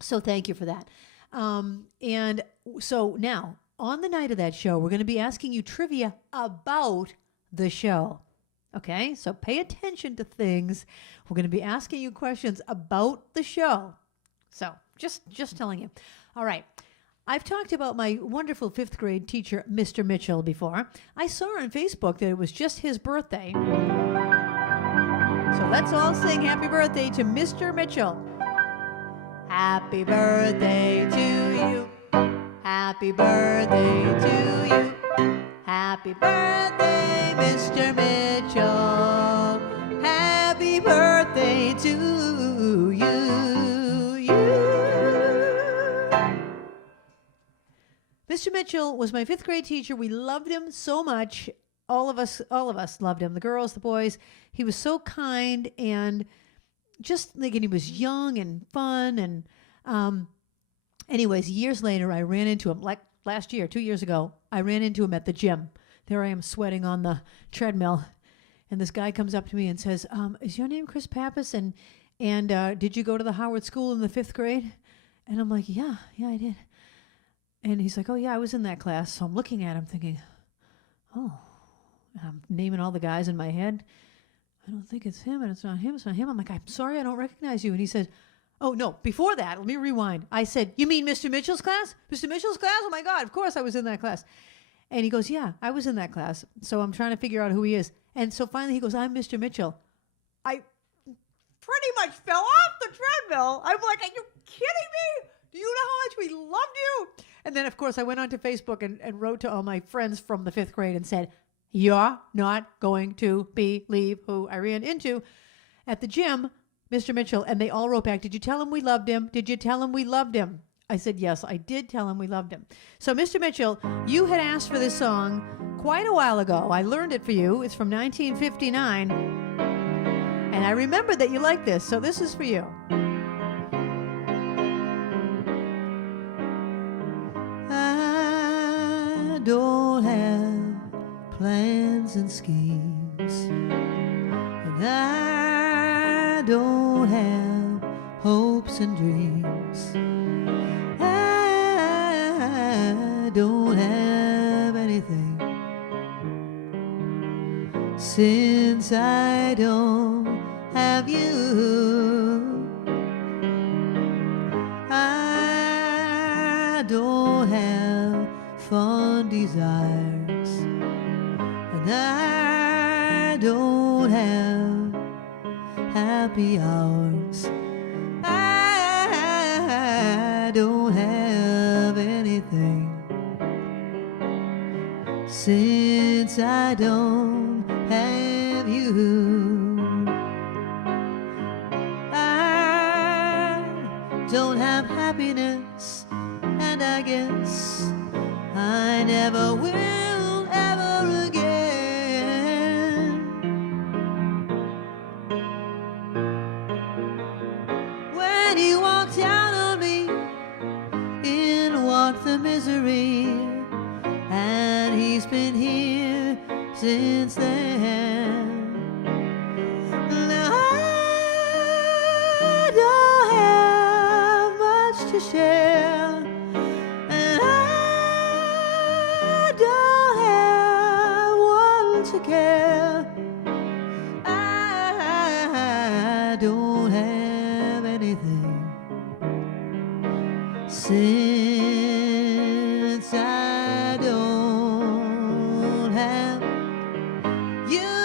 So thank you for that. And so now on the night of that show, we're going to be asking you trivia about the show. Okay, so pay attention to things. We're going to be asking you questions about the show. So just telling you. All right. I've talked about my wonderful 5th grade teacher, Mr. Mitchell, before. I saw on Facebook that it was just his birthday. So let's all sing happy birthday to Mr. Mitchell. Happy birthday to you. Happy birthday to you. Happy birthday, Mr. Mitchell. Happy birthday to you. Mr. Mitchell was my 5th grade teacher. We loved him so much. All of us loved him. The girls, the boys. He was so kind, and just thinking he was young and fun. And anyways, years later, I ran into him, like last year, 2 years ago. I ran into him at the gym. There I am sweating on the treadmill. And this guy comes up to me and says, is your name Chris Pappas? And did you go to the Howard School in the 5th grade? And I'm like, yeah, I did. And he's like, oh, yeah, I was in that class. So I'm looking at him thinking, oh, and I'm naming all the guys in my head. I don't think it's him, and it's not him. I'm like, I'm sorry, I don't recognize you. And he said, oh, no, before that, let me rewind. I said, you mean Mr. Mitchell's class? Mr. Mitchell's class? Oh, my God, of course I was in that class. And he goes, yeah, I was in that class. So I'm trying to figure out who he is. And so finally he goes, I'm Mr. Mitchell. I pretty much fell off the treadmill. I'm like, are you kidding me? Do you know how much we loved you? And then, of course, I went onto Facebook and wrote to all my friends from the 5th grade and said, you're not going to believe who I ran into at the gym, Mr. Mitchell. And they all wrote back, did you tell him we loved him? Did you tell him we loved him? I said, yes, I did tell him we loved him. So, Mr. Mitchell, you had asked for this song quite a while ago. I learned it for you. It's from 1959. And I remembered that you liked this, so this is for you. I don't have plans and schemes, and I don't have hopes and dreams. I don't have anything, since I don't have you. I don't have fond desires, and I don't have happy hours. I don't have anything, since I don't have you. I don't have happiness, and I guess I never will ever again. When you walked out on me, in walked the misery, and he's been here since then. Now I don't share, and I don't have one to care. I don't have anything since I don't have you.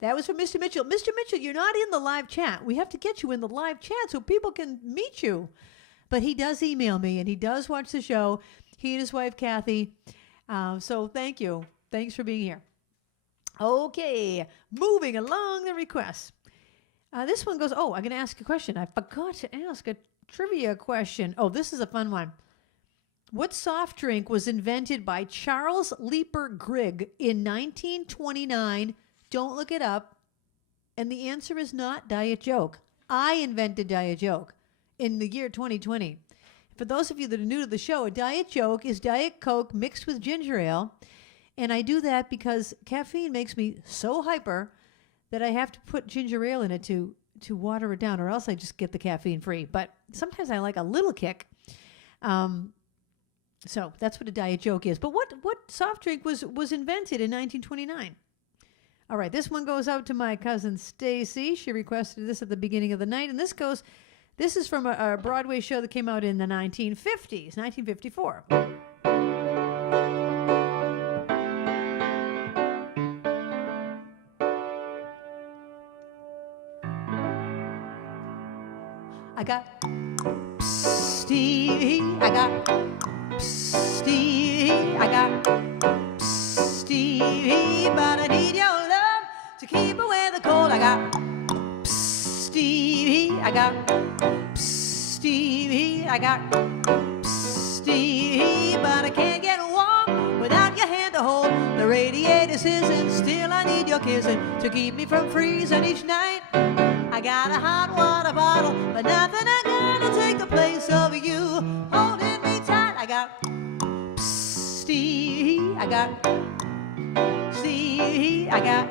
That was from Mr. Mitchell. Mr. Mitchell, you're not in the live chat. We have to get you in the live chat so people can meet you. But he does email me, and he does watch the show. He and his wife, Kathy. So thank you. Thanks for being here. Okay, moving along the requests. This one goes, I'm going to ask a question. I forgot to ask a trivia question. Oh, this is a fun one. What soft drink was invented by Charles Leeper Grigg in 1929? Don't look it up. And the answer is not Diet Joke. I invented Diet Joke in the year 2020. For those of you that are new to the show, a Diet Joke is Diet Coke mixed with ginger ale. And I do that because caffeine makes me so hyper that I have to put ginger ale in it to water it down, or else I just get the caffeine free. But sometimes I like a little kick. So that's what a Diet Joke is. But what soft drink was invented in 1929? All right, this one goes out to my cousin Stacy. She requested this at the beginning of the night, and this is from a Broadway show that came out in the 1950s, 1954. I got Stevie, I got Stevie, I got Stevie, but I need your love to keep away the cold. I got Stevie, I got Stevie, I got Stevie, but I can't get warm without your hand to hold. The radiator's hissing, still I need your kissing to keep me from freezing each night. I got a hot water bottle, but nothing I got to take the place of you holding me tight. I got Stevie, I got Stevie, I got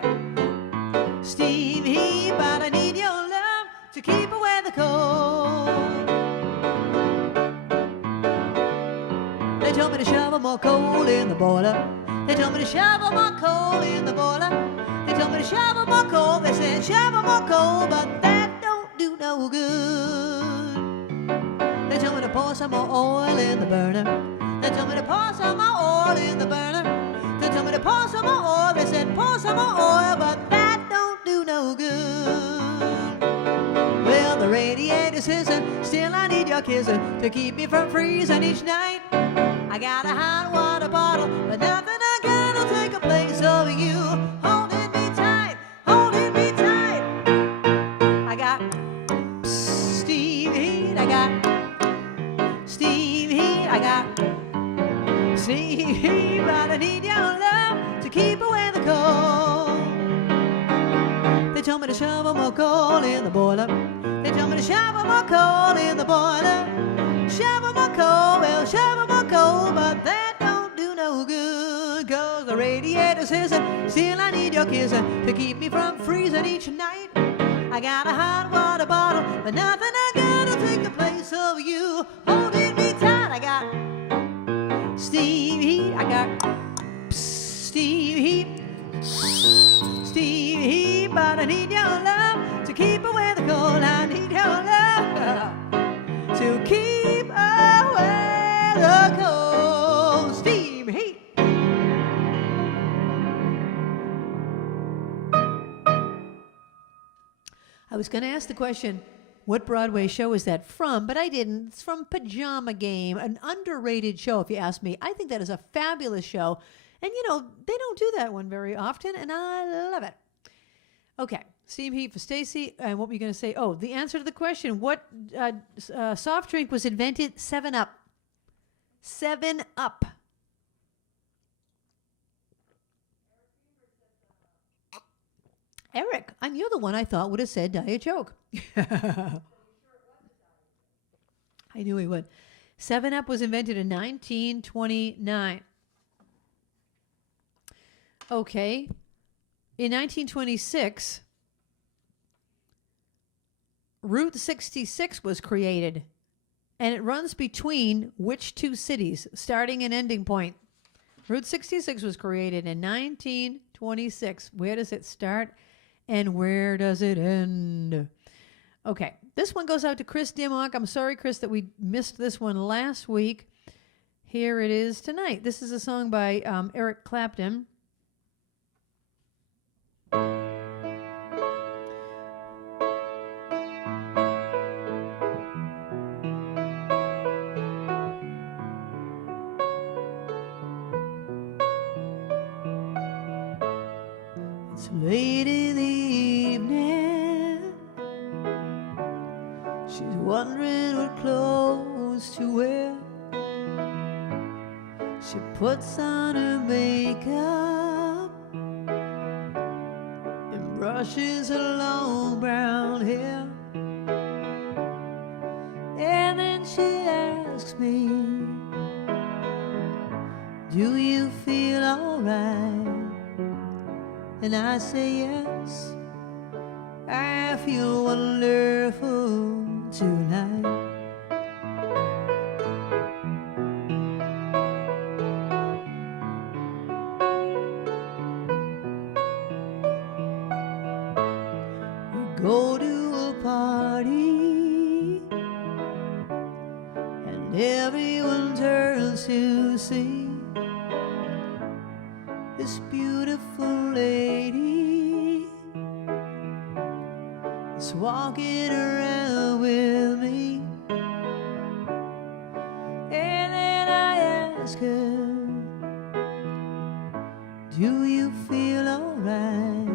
Stevie, but I need your love to keep away the cold. They told me to shovel more coal in the boiler. They told me to shovel more coal in the boiler. They told me to shovel more coal. They said shovel more coal, but that don't do no good. They told me to pour some more oil in the burner. They told me to pour some more oil in the burner. They told me to pour some more oil. They said pour some more oil, but that don't do no good. Well, the radiator's hissing, still I need your kissing to keep me from freezing each night. I got a hot water bottle, but nothing I got will take a place of you holding me tight, holding me tight. I got Steve Heat, I got Steve Heat, I got Steve Heat, but I need your love to keep away the cold. They told me to shovel more coal in the boiler. They told me to shovel more coal in the boiler. Shovel more coal, well, shovel more coal, but that don't do no good, 'cause the radiator's hissing, still I need your kissing to keep me from freezing each night. I got a hot water bottle, but nothing I got will take the place of you holding me tight. I got Steve Heat, I got Steve Heat, Steve Heat, but I need your love to keep away the cold. I need your love to keep away the cold. Steam Heat. I was going to ask the question, what Broadway show is that from? But I didn't. It's from Pajama Game, an underrated show, if you ask me. I think that is a fabulous show. And, you know, they don't do that one very often, and I love it. Okay. Steam Heat for Stacy. And what were you going to say? Oh, the answer to the question. What soft drink was invented? 7-Up. 7-Up. Eric, and you're the one I thought would have said Diet Joke. I knew he would. 7-Up was invented in 1929. Okay. In 1926, Route 66 was created, and it runs between which two cities, starting and ending point? Route 66 was created in 1926. Where does it start and where does it end? Okay, this one goes out to Chris Dimmock. I'm sorry, Chris, that we missed this one last week. Here it is tonight. This is a song by Eric Clapton. It's late in the evening. She's wondering what clothes to wear. She puts on her makeup and brushes her long brown hair. And then she asks me, do you feel alright? And I say yes, I feel wonderful tonight. We go to a party and everyone turns to see this beautiful lady is walking around with me. And then I ask her, do you feel alright?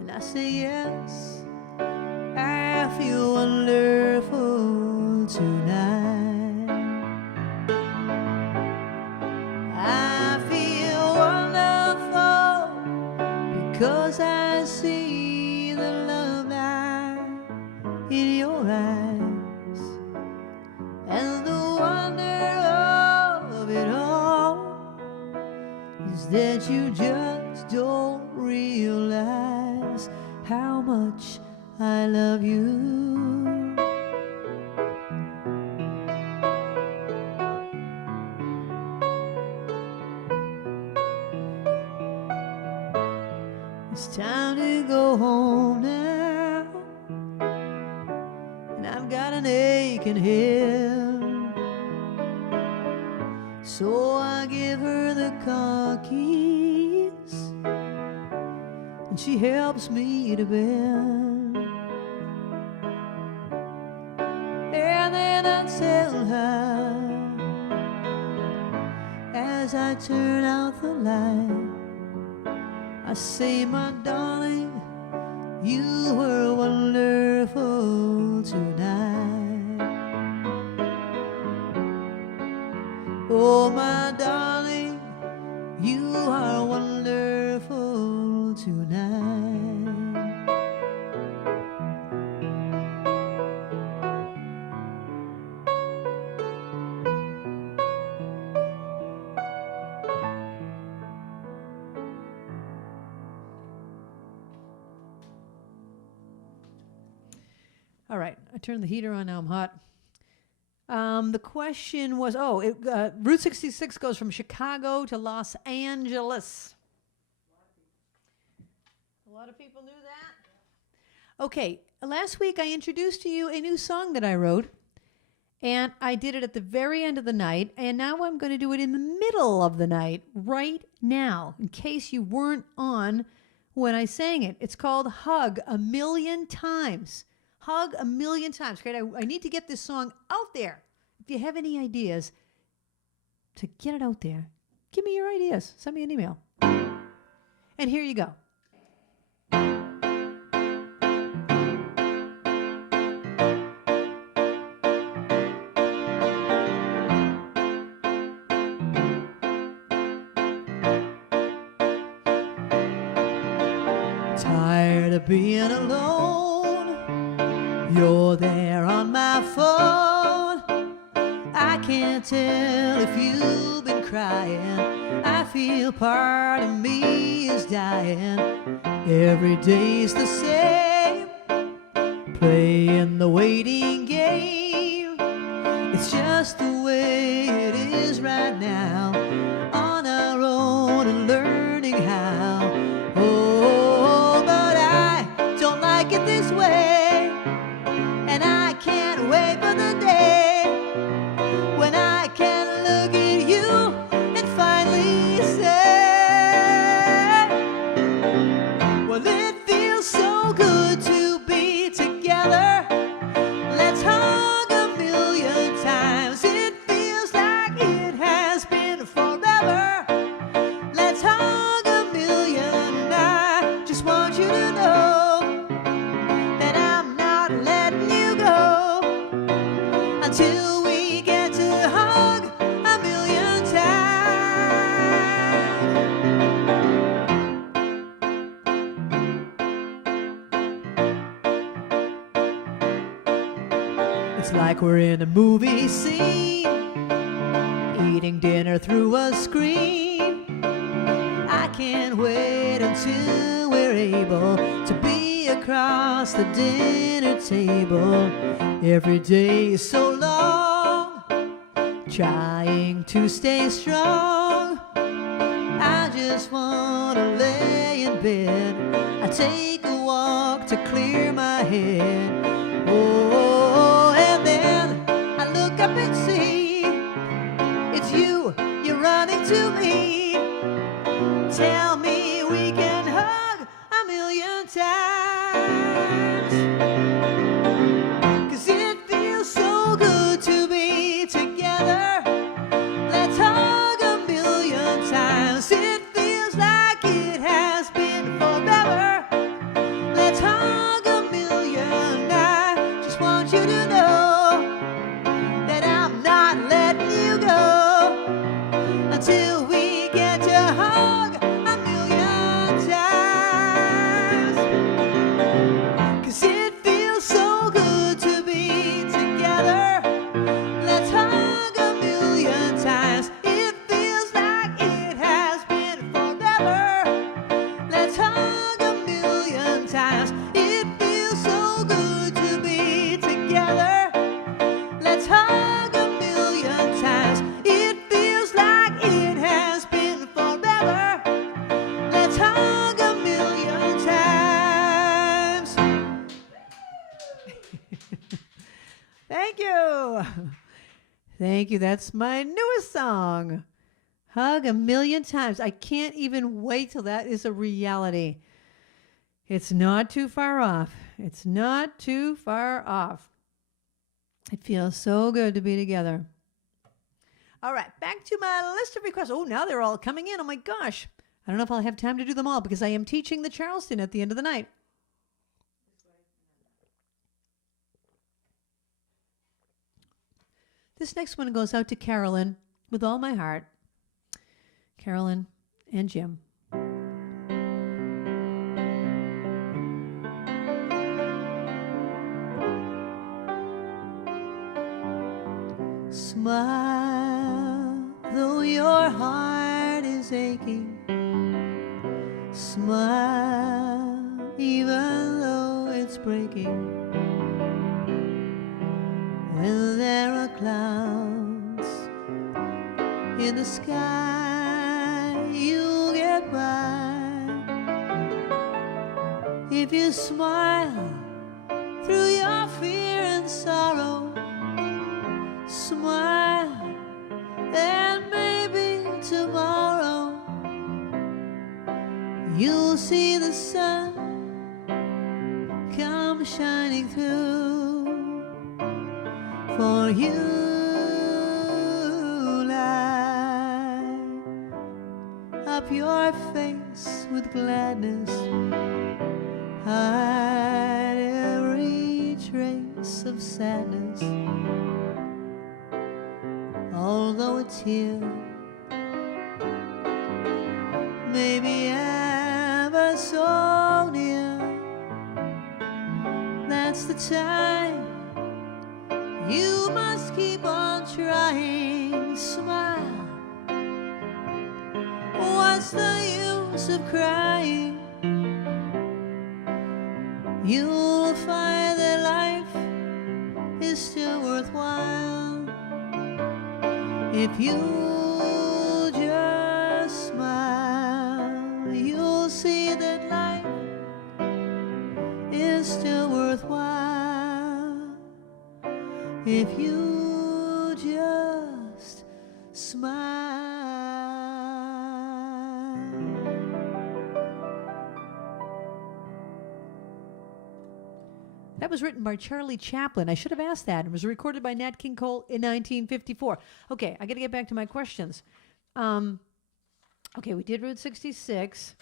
And I say yes, I feel wonderful tonight. Because I see the love light in your eyes, and the wonder of it all is that you just don't realize how much I love you. It's time to go home now, and I've got an aching head. So I give her the car keys, and she helps me to bed. And then I tell her, as I turn out the light, I say, my darling, you were wonderful tonight. Oh, my darling, you are wonderful tonight. All right, I turned the heater on, now I'm hot. The question was, Route 66 goes from Chicago to Los Angeles. A lot of people knew that. Okay, last week I introduced to you a new song that I wrote, and I did it at the very end of the night, and now I'm going to do it in the middle of the night, right now, in case you weren't on when I sang it. It's called Hug a Million Times. Hug a Million Times. Great. I need to get this song out there. If you have any ideas to get it out there, give me your ideas. Send me an email. And here you go. Tired of being alone. You're there on my phone. I can't tell if you've been crying. I feel part of me is dying. Every day's the same, playing the waiting game. It's just the way it is right now, on our own and learning how. Oh, but I don't like it this way, and I can't wait for the day when I can look at you and finally say, well, it feels so good to be together. Let's hug a million times. It feels like it has been forever. Let's hug a million. I just want you to know that I'm not letting you go until we get to hug a million times. It's like we're in a movie scene, eating dinner through a screen. I can't wait until we're able to be across the dinner table. Every day is so long, trying to stay strong. I just want to lay in bed. I take a walk to clear my head. Oh, and then I look up and see it's you, you're running to me. Tell me we can hug a million times. 'Cause it feels so good to be together. Let's hug a million times. It feels like it has been forever. Let's hug a million. I just want you to know that I'm not letting you go until we get to hug a million times. 'Cause it feels so good to be together. Let's hug a million times. It feels like it has been forever. Let's hug a million times. It feels so good to be together. Let's hug a million times. It feels like it has been forever. Let's hug a million times. Thank you. Thank you. That's my newest song. Hug a million times. I can't even wait till that is a reality. It's not too far off. It's not too far off. It feels so good to be together. All right, back to my list of requests. Oh, now they're all coming in. Oh my gosh. I don't know if I'll have time to do them all because I am teaching the Charleston at the end of the night. This next one goes out to Carolyn with all my heart. Carolyn and Jim. Smile, though your heart is aching. Smile, even though it's breaking. When there are clouds in the sky, you'll get by. If you smile through your fear and sorrow, smile, and maybe tomorrow you'll see the sun come shining through. For you light up your face with gladness, hide every trace of sadness. Although a tear may be ever so near, is the time. You must keep on trying. Smile. What's the use of crying? You'll find that life is still worthwhile if you just smile. You'll see that life is still worthwhile if you just smile. That was written by Charlie Chaplin. I should have asked that. It was recorded by Nat King Cole in 1954. Okay, I got to get back to my questions. Okay, we did Route 66.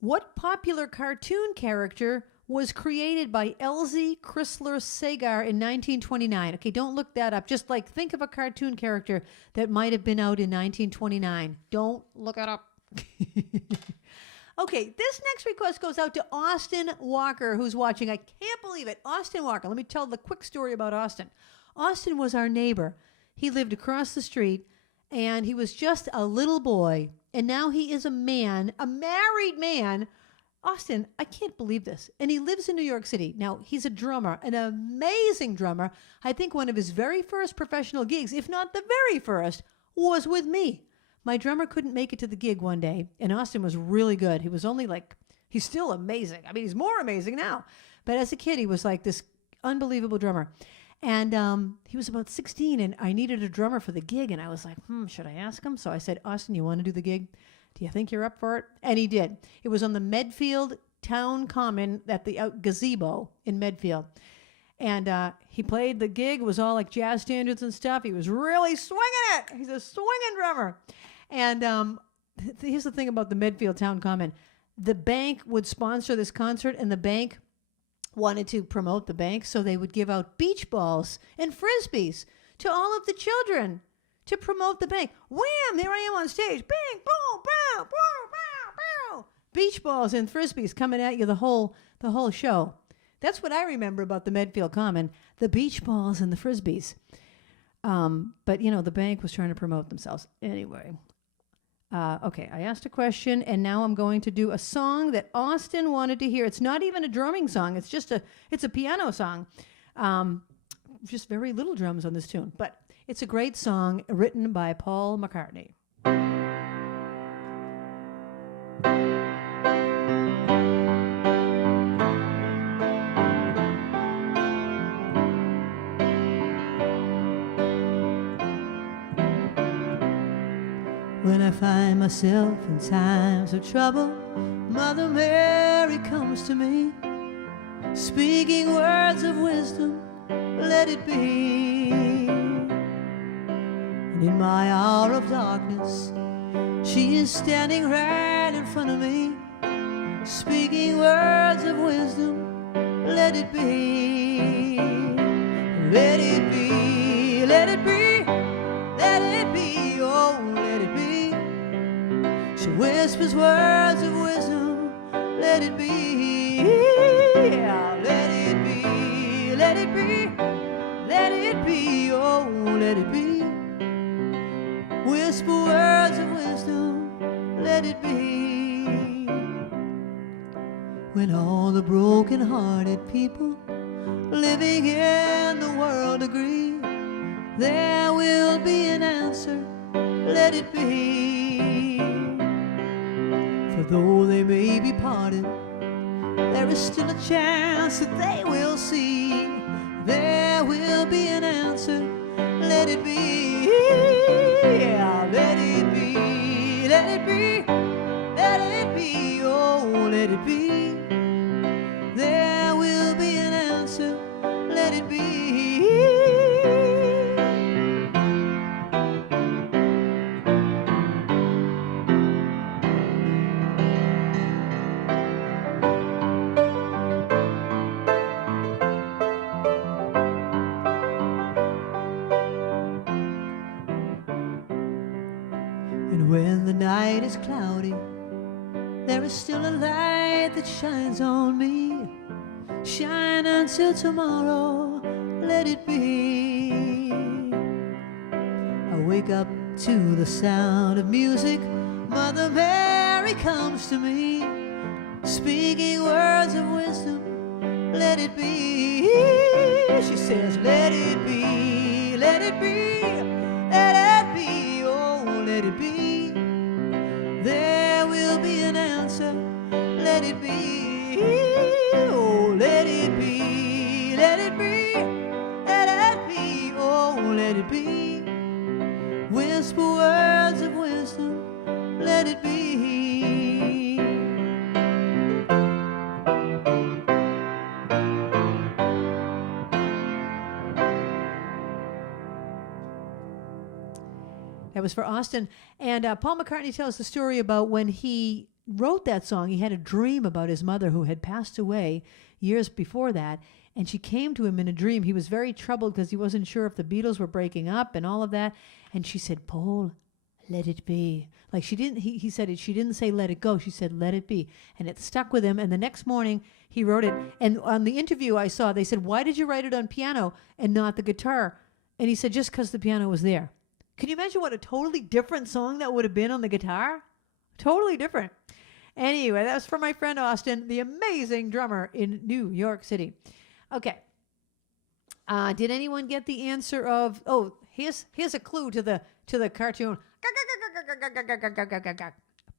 What popular cartoon character was created by Elzie Chrysler Sagar in 1929? Okay, don't look that up. Just like think of a cartoon character that might have been out in 1929. Don't look it up. Okay, this next request goes out to Austin Walker, who's watching. I can't believe it. Austin Walker. Let me tell the quick story about Austin. Austin was our neighbor. He lived across the street, and he was just a little boy. And now he is a man, a married man. Austin, I can't believe this. And he lives in New York City. Now, he's a drummer, an amazing drummer. I think one of his very first professional gigs, if not the very first, was with me. My drummer couldn't make it to the gig one day, and Austin was really good. He was only like, he's still amazing. I mean, he's more amazing now. But as a kid, he was like this unbelievable drummer. And he was about 16, and I needed a drummer for the gig, and I was like, should I ask him? So I said, Austin, you want to do the gig? Do you think you're up for it? And he did. It was on the Medfield Town Common at the gazebo in Medfield. And he played the gig. It was all like jazz standards and stuff. He was really swinging it. He's a swinging drummer. And here's the thing about the Medfield Town Common. The bank would sponsor this concert, and the bank wanted to promote the bank, so they would give out beach balls and frisbees to all of the children to promote the bank. Wham! There I am on stage. Bang! Boom! Bow! Boom! Bow! Bow! Beach balls and frisbees coming at you the whole show. That's what I remember about the Medfield Common, the beach balls and the frisbees. But, you know, the bank was trying to promote themselves. Anyway. Okay, I asked a question, and now I'm going to do a song that Austin wanted to hear. It's not even a drumming song. It's a piano song. Just very little drums on this tune. But it's a great song written by Paul McCartney. When I find myself in times of trouble, Mother Mary comes to me, speaking words of wisdom, let it be. And in my hour of darkness, she is standing right in front of me, speaking words of wisdom, let it be. Let it be, let it be, let it be, oh, let it be. She whispers words of wisdom, let it be, yeah, let it be, let it be, let it be, oh, let it be. Whisper words of wisdom, let it be. When all the broken-hearted people living in the world agree, there will be an answer, let it be. For though they may be parted, there is still a chance that they will see. There will be an answer, let it be. Yeah, let it be, let it be, let it be, oh, let it be. There will be an answer, let it be. When the night is cloudy, there is still a light that shines on me. shine until tomorrow, let it be. I wake up to the sound of music, Mother Mary comes to me, speaking words of wisdom, let it be. She says, let it be, let it be, let it be, oh, let it be. There will be an answer, let it be, oh, let it be, let it be, let it be, oh, let it be. Whisper words of wisdom, let it be. That was for Austin. And Paul McCartney tells the story about when he wrote that song. He had a dream about his mother who had passed away years before that. And she came to him in a dream. He was very troubled because he wasn't sure if the Beatles were breaking up and all of that. And she said, Paul, let it be. Like she didn't, he said it, she didn't say let it go. She said, let it be. And it stuck with him. And the next morning he wrote it. And on the interview I saw, they said, why did you write it on piano and not the guitar? And he said, just because the piano was there. Can you imagine what a totally different song that would have been on the guitar? Totally different. Anyway, that was for my friend Austin, the amazing drummer in New York City. Okay. Did anyone get the answer of? Oh, here's a clue to the cartoon.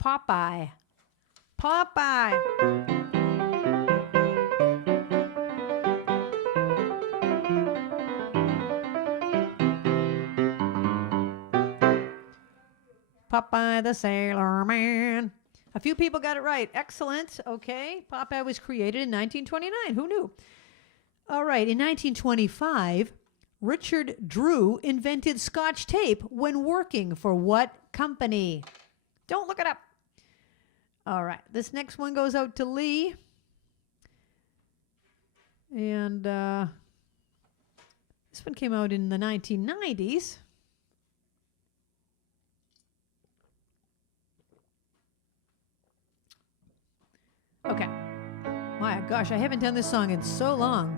Popeye. Popeye. Popeye the Sailor Man. A few people got it right. Excellent. Okay. Popeye was created in 1929. Who knew? All right. In 1925, Richard Drew invented Scotch tape when working for what company? Don't look it up. All right. This next one goes out to Lee. And this one came out in the 1990s. Okay. My gosh, I haven't done this song in so long.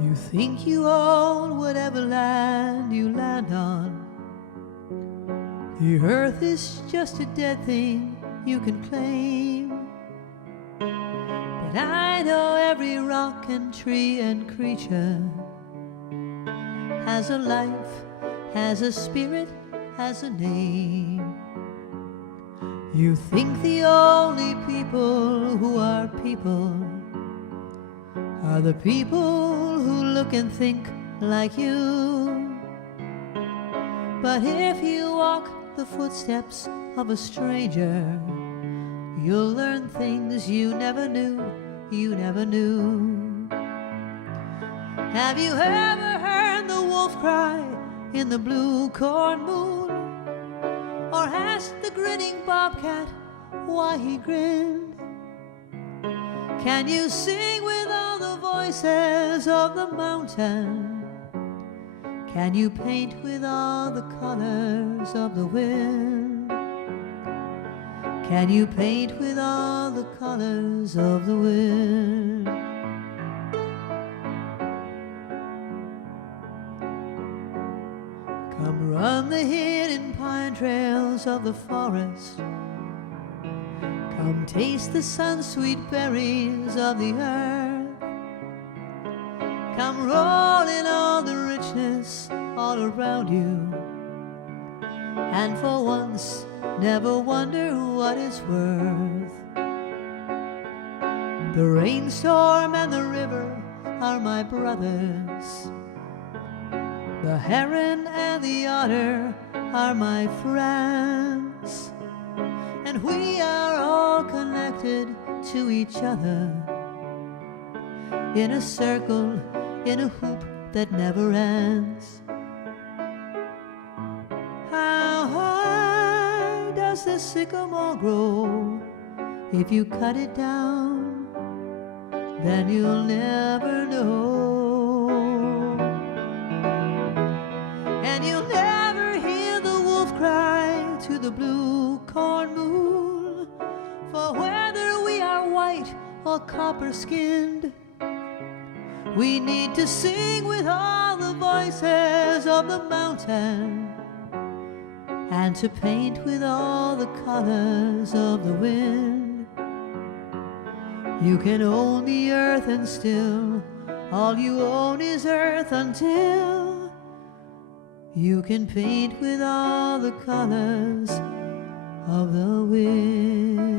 You think you own whatever land you land on. The earth is just a dead thing you can claim. But I know every rock and tree and creature has a life, has a spirit, has a name. You think the only people who are people are the people who look and think like you. But if you walk the footsteps of a stranger, you'll learn things you never knew, you never knew. Have you ever heard the wolf cry in the blue corn moon, or asked the grinning bobcat why he grinned? Can you sing with all the voices of the mountain? Can you paint with all the colors of the wind? Can you paint with all the colors of the wind? Come run the hidden pine trails of the forest. Come taste the sun-sweet berries of the earth. Come roll in all the richness all around you, and for once never wonder what it's worth. The rainstorm and the river are my brothers. The heron and the otter are my friends, and we are all connected to each other in a circle, in a hoop that never ends. How high does the sycamore grow? If you cut it down, then you'll never know. And you'll never hear the wolf cry the blue corn moon. For whether we are white or copper-skinned, we need to sing with all the voices of the mountain, and to paint with all the colors of the wind. You can own the earth and still all you own is earth, until you can paint with all the colors of the wind.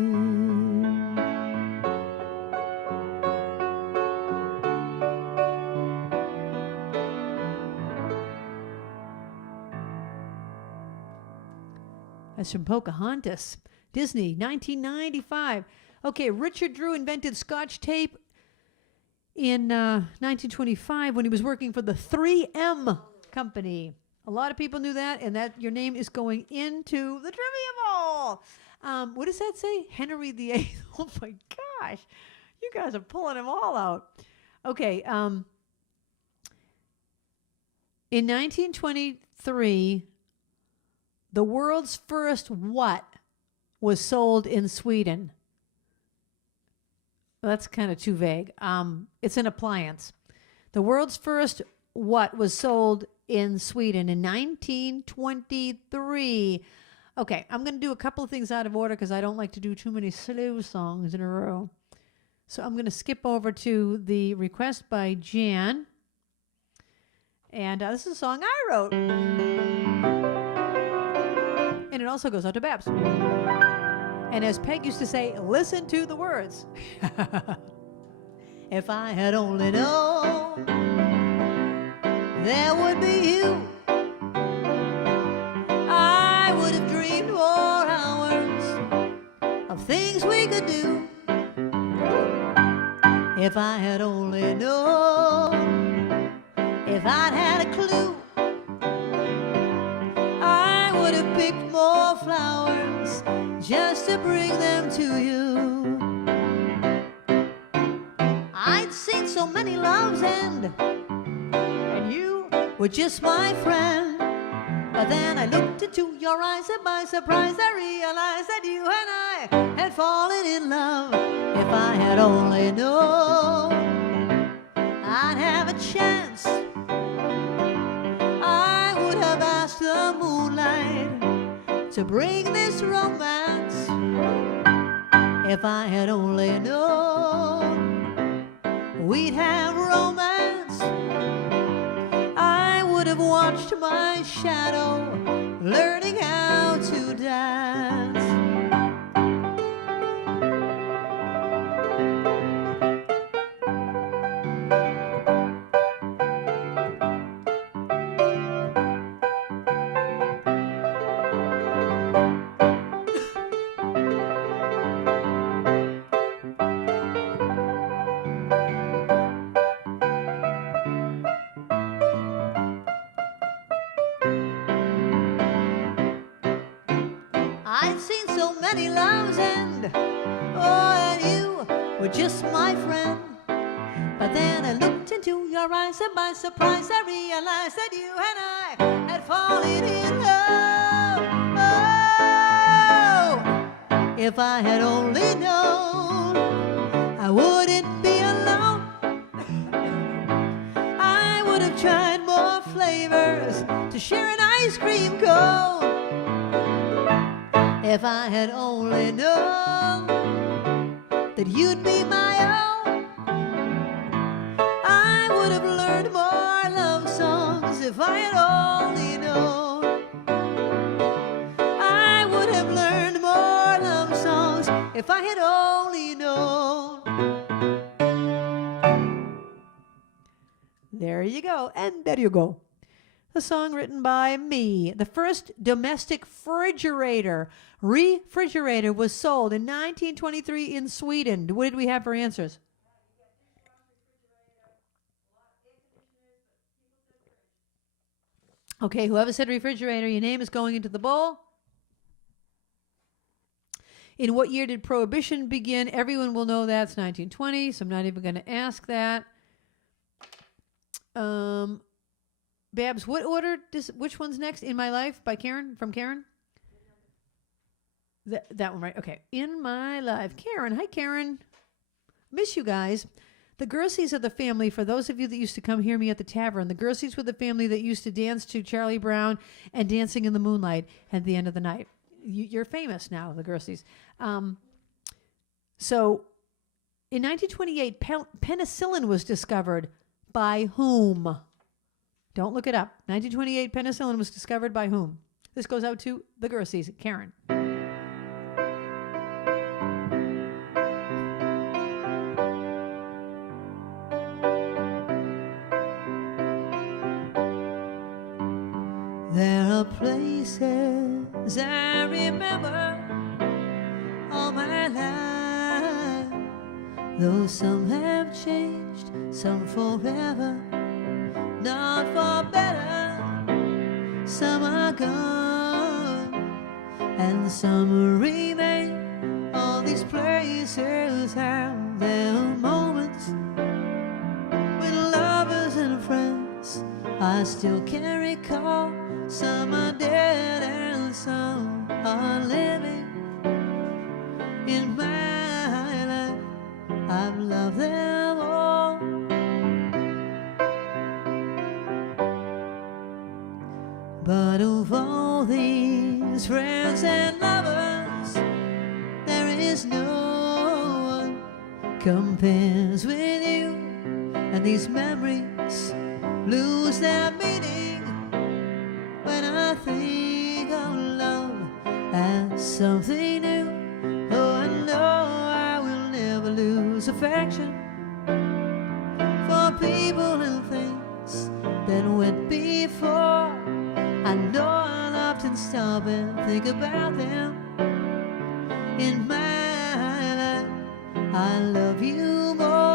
That's from Pocahontas. Disney, 1995. Okay, Richard Drew invented Scotch tape in 1925 when he was working for the 3M company. A lot of people knew that, and that your name is going into the trivia ball. What does that say? Henry VIII. Oh my gosh. You guys are pulling them all out. Okay. In 1923, the world's first what was sold in Sweden? Well, that's kind of too vague. It's an appliance. The world's first what was sold in Sweden in 1923. Okay, I'm going to do a couple of things out of order because I don't like to do too many slow songs in a row. So I'm going to skip over to the request by Jan. And this is a song I wrote. And it also goes out to Babs. And as Peg used to say, listen to the words. If I had only known there would be you, I would have dreamed more hours of things we could do. If I had only known, if I'd had a clue, I would have picked more flowers just to bring them to you. I'd seen so many loves end, and you were just my friend. But then I looked into your eyes, and by surprise I realized that you and I had fallen in love. If I had only known I'd have a chance, I would have asked the moonlight to bring this romance. If I had only known we'd have romance, I would have watched my shadow learning how to dance. I'd seen so many loves end, oh, and you were just my friend. But then I looked into your eyes, and by surprise I realized that you and I had fallen in love. Oh, if I had only known I wouldn't be alone, I would have tried more flavors to share an ice cream cone. If I had only known that you'd be my own, I would have learned more love songs. If I had only known, I would have learned more love songs. If I had only known. There you go, and there you go. A song written by me. The first domestic refrigerator was sold in 1923 in Sweden. What did we have for answers? Okay, whoever said refrigerator, your name is going into the bowl. In what year did Prohibition begin? Everyone will know that's 1920, so I'm not even going to ask that. Babs, what order which one's next? In My Life by Karen, from Karen? That one, right? Okay. In My Life. Karen. Hi, Karen. Miss you guys. The Gerseys are the family. For those of you that used to come hear me at the tavern, the Gerseys were the family that used to dance to Charlie Brown and Dancing in the Moonlight at the end of the night. You're famous now, the Gerseys. So in 1928, penicillin was discovered by whom? Don't look it up. 1928, penicillin was discovered by whom? This goes out to the Gerseys. Karen. There are places I remember all my life, though some have changed, some forever, not for better. Some are gone and some remain. All these places have their moments with lovers and friends I still can recall. Some are dead and some are living. In my life, I've loved them all. But of all these friends and lovers, there is no one compares with you. And these memories lose their meaning when I think of love as something new. Oh, I know I will never lose affection for people and things that went before. I know I'll often stop and think about them. In my life, I love you more.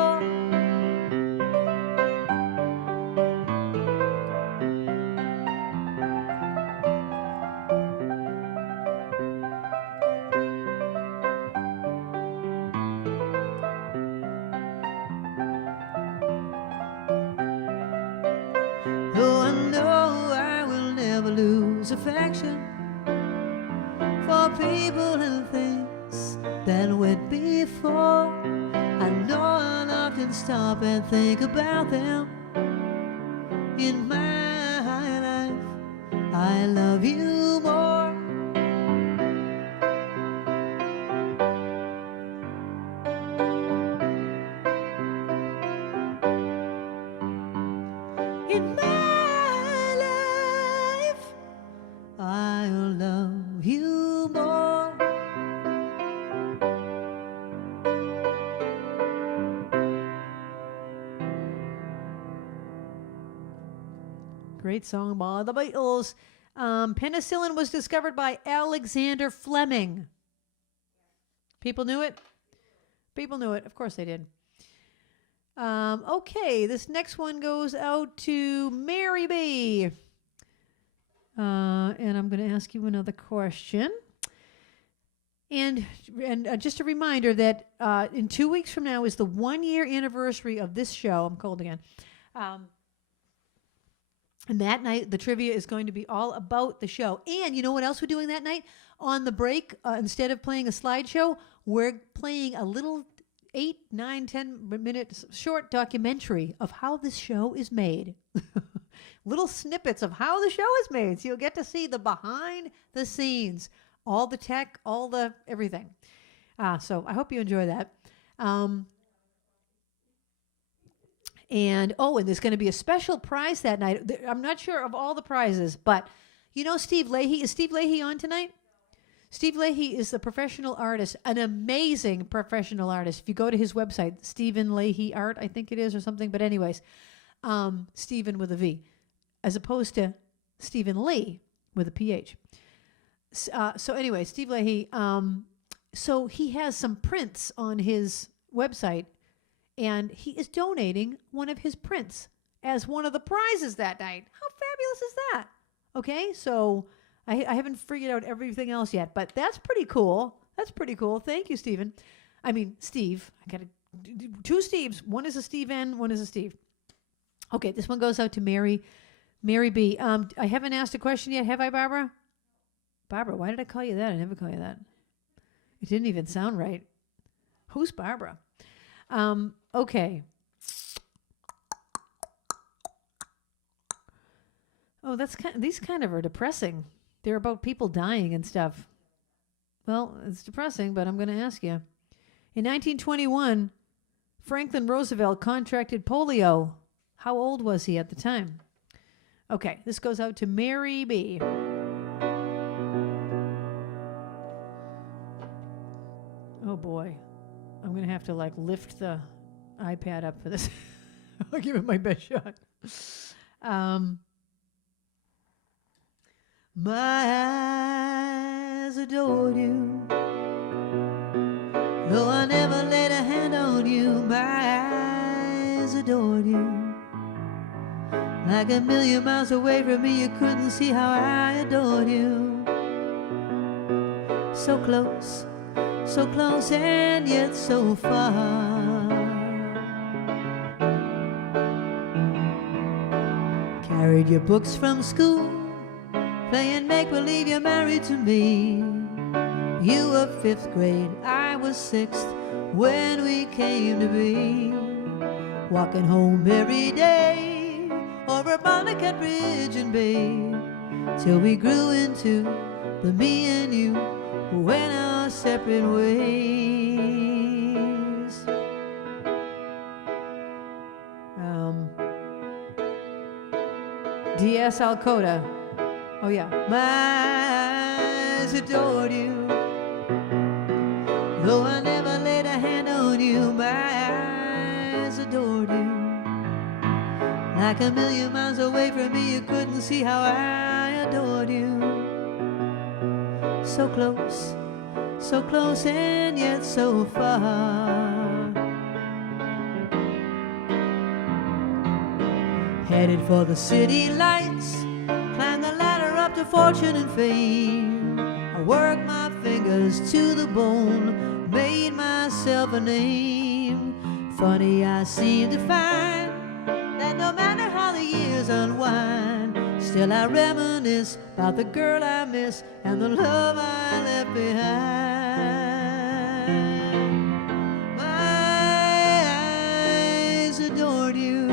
Affection for people and things that went before. I know I'll often stop and think about them. In my life, I love you more. In my I'll love you more. Great song by the Beatles. Penicillin was discovered by Alexander Fleming. People knew it? People knew it. Of course they did. Okay, this next one goes out to Mary B. And I'm going to ask you another question. And just a reminder that in 2 weeks from now is the 1 year anniversary of this show. I'm cold again. And that night, the trivia is going to be all about the show. And you know what else we're doing that night? On the break, instead of playing a slideshow, we're playing a little 8, 9, 10-minute short documentary of how this show is made. Little snippets of how the show is made. So you'll get to see the behind the scenes, all the tech, all the everything. So I hope you enjoy that. And there's going to be a special prize that night. I'm not sure of all the prizes, but you know Steve Leahy. Is Steve Leahy on tonight? Steve Leahy is a professional artist, an amazing professional artist. If you go to his website, Stephen Leahy Art, I think it is, or something. But anyways, Stephen with a V, as opposed to Stephen Lee with a PH. So anyway, Steve Leahy, so he has some prints on his website, and he is donating one of his prints as one of the prizes that night. How fabulous is that? Okay, so I haven't figured out everything else yet, but that's pretty cool. That's pretty cool. Thank you, Stephen. I mean, Steve. I got two Steves. One is a Steve N, one is a Steve. Okay, this one goes out to Mary B. I haven't asked a question yet, have I, Barbara? Barbara, why did I call you that? I never call you that. It didn't even sound right. Who's Barbara? Okay. Oh, these kind of are depressing. They're about people dying and stuff. Well, it's depressing, but I'm going to ask you. In 1921, Franklin Roosevelt contracted polio. How old was he at the time? Okay, this goes out to Mary B. Oh boy. I'm going to have to lift the iPad up for this. I'll give it my best shot. My eyes adored you, though I never laid a hand on you. My eyes adored you, like a million miles away from me. You couldn't see how I adored you. So close, and yet so far. Carried your books from school, playing make-believe you're married to me. You were 5th grade, I was 6th when we came to be. Walking home every day over Barnegat Bridge and Bay, till we grew into the me and you who went our separate ways. D.S. Alcota. Oh yeah. My eyes adored you, though I never laid a hand on you. My eyes adored you, like a million miles away from me. You couldn't see how I adored you. So close, and yet so far. Headed for the city lights, climbed the ladder up to fortune and fame. I worked my fingers to the bone, made myself a name. Funny, I seem to find that no matter how the years unwind, still I reminisce about the girl I miss and the love I left behind. My eyes adored you,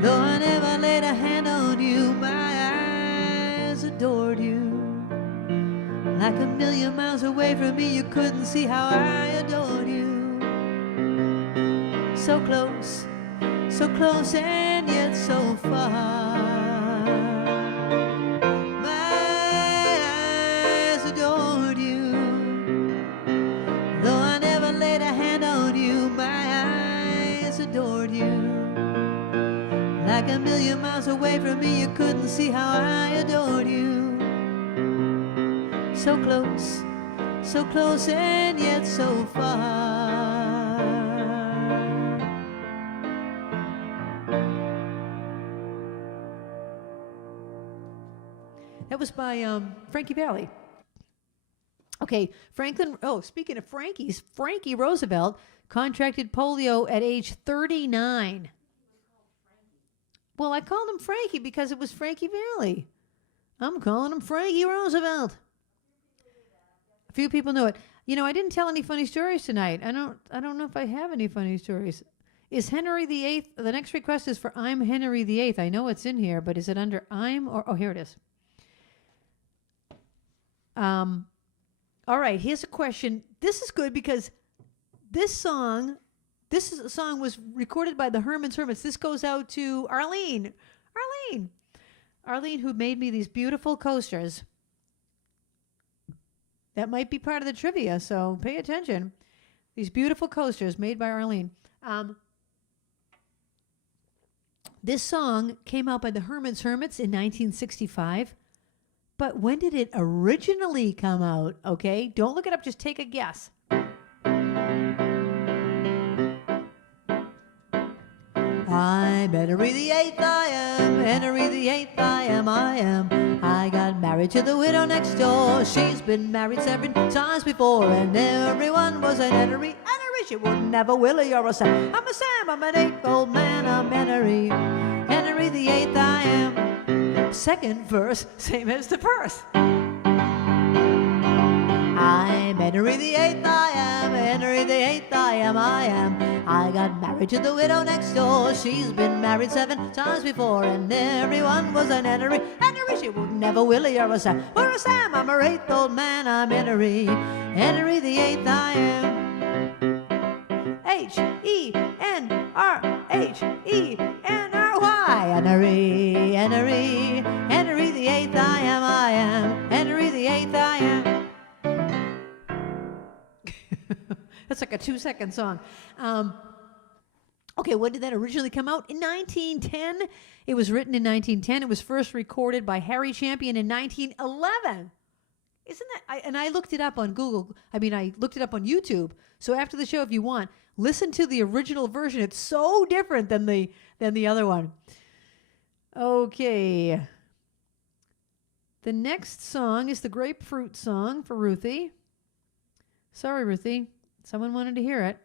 though I never laid a hand on you. My eyes adored you, like a million miles away from me. You couldn't see how I adored you. So close, and yet so far. My eyes adored you, though I never laid a hand on you. My eyes adored you, like a million miles away from me. You couldn't see how I adored you. So close, and yet so far. That was by Frankie Valli. Okay, speaking of Frankies, Frankie Roosevelt contracted polio at age 39. Well, I called him Frankie because it was Frankie Valli. I'm calling him Frankie Roosevelt. A few people know it. You know, I didn't tell any funny stories tonight. I don't know if I have any funny stories. Is Henry VIII, the next request is for I'm Henry VIII. I know it's in here, but is it under I'm or, oh, here it is. All right, here's a question. This is good because this song was recorded by the Herman's Hermits. This goes out to Arlene, who made me these beautiful coasters. That might be part of the trivia, so pay attention. These beautiful coasters made by Arlene. This song came out by the Herman's Hermits in 1965. But when did it originally come out? Okay, don't look it up. Just take a guess. I'm Henry VIII, I am Henry VIII, I am. I got married to the widow next door. She's been married 7 times before, and everyone was an Henry. She wouldn't have a Willie or a Sam. I'm a Sam, I'm an 8-old man, I'm Henry. Henry VIII, I am. Second verse, same as the first. I'm I'm Henry the Eighth, I am Henry the Eighth, I am. I got married to the widow next door. She's been married 7 times before, and everyone was an Henry. Henry, she would never Willie or a Sam. Or a Sam, I'm her 8th old man. I'm Henry, Henry the Eighth, I am. H-E-N-R-H-E-N-R-Y. Henry, Henry, Henry the Eighth, I am Henry the Eighth, I am. That's like a 2-second song. Okay, when did that originally come out? In 1910. It was written in 1910. It was first recorded by Harry Champion in 1911. Isn't that? I looked it up on Google. I looked it up on YouTube. So after the show, if you want, listen to the original version. It's so different than the other one. Okay. The next song is the Grapefruit song for Ruthie. Sorry, Ruthie. Someone wanted to hear it.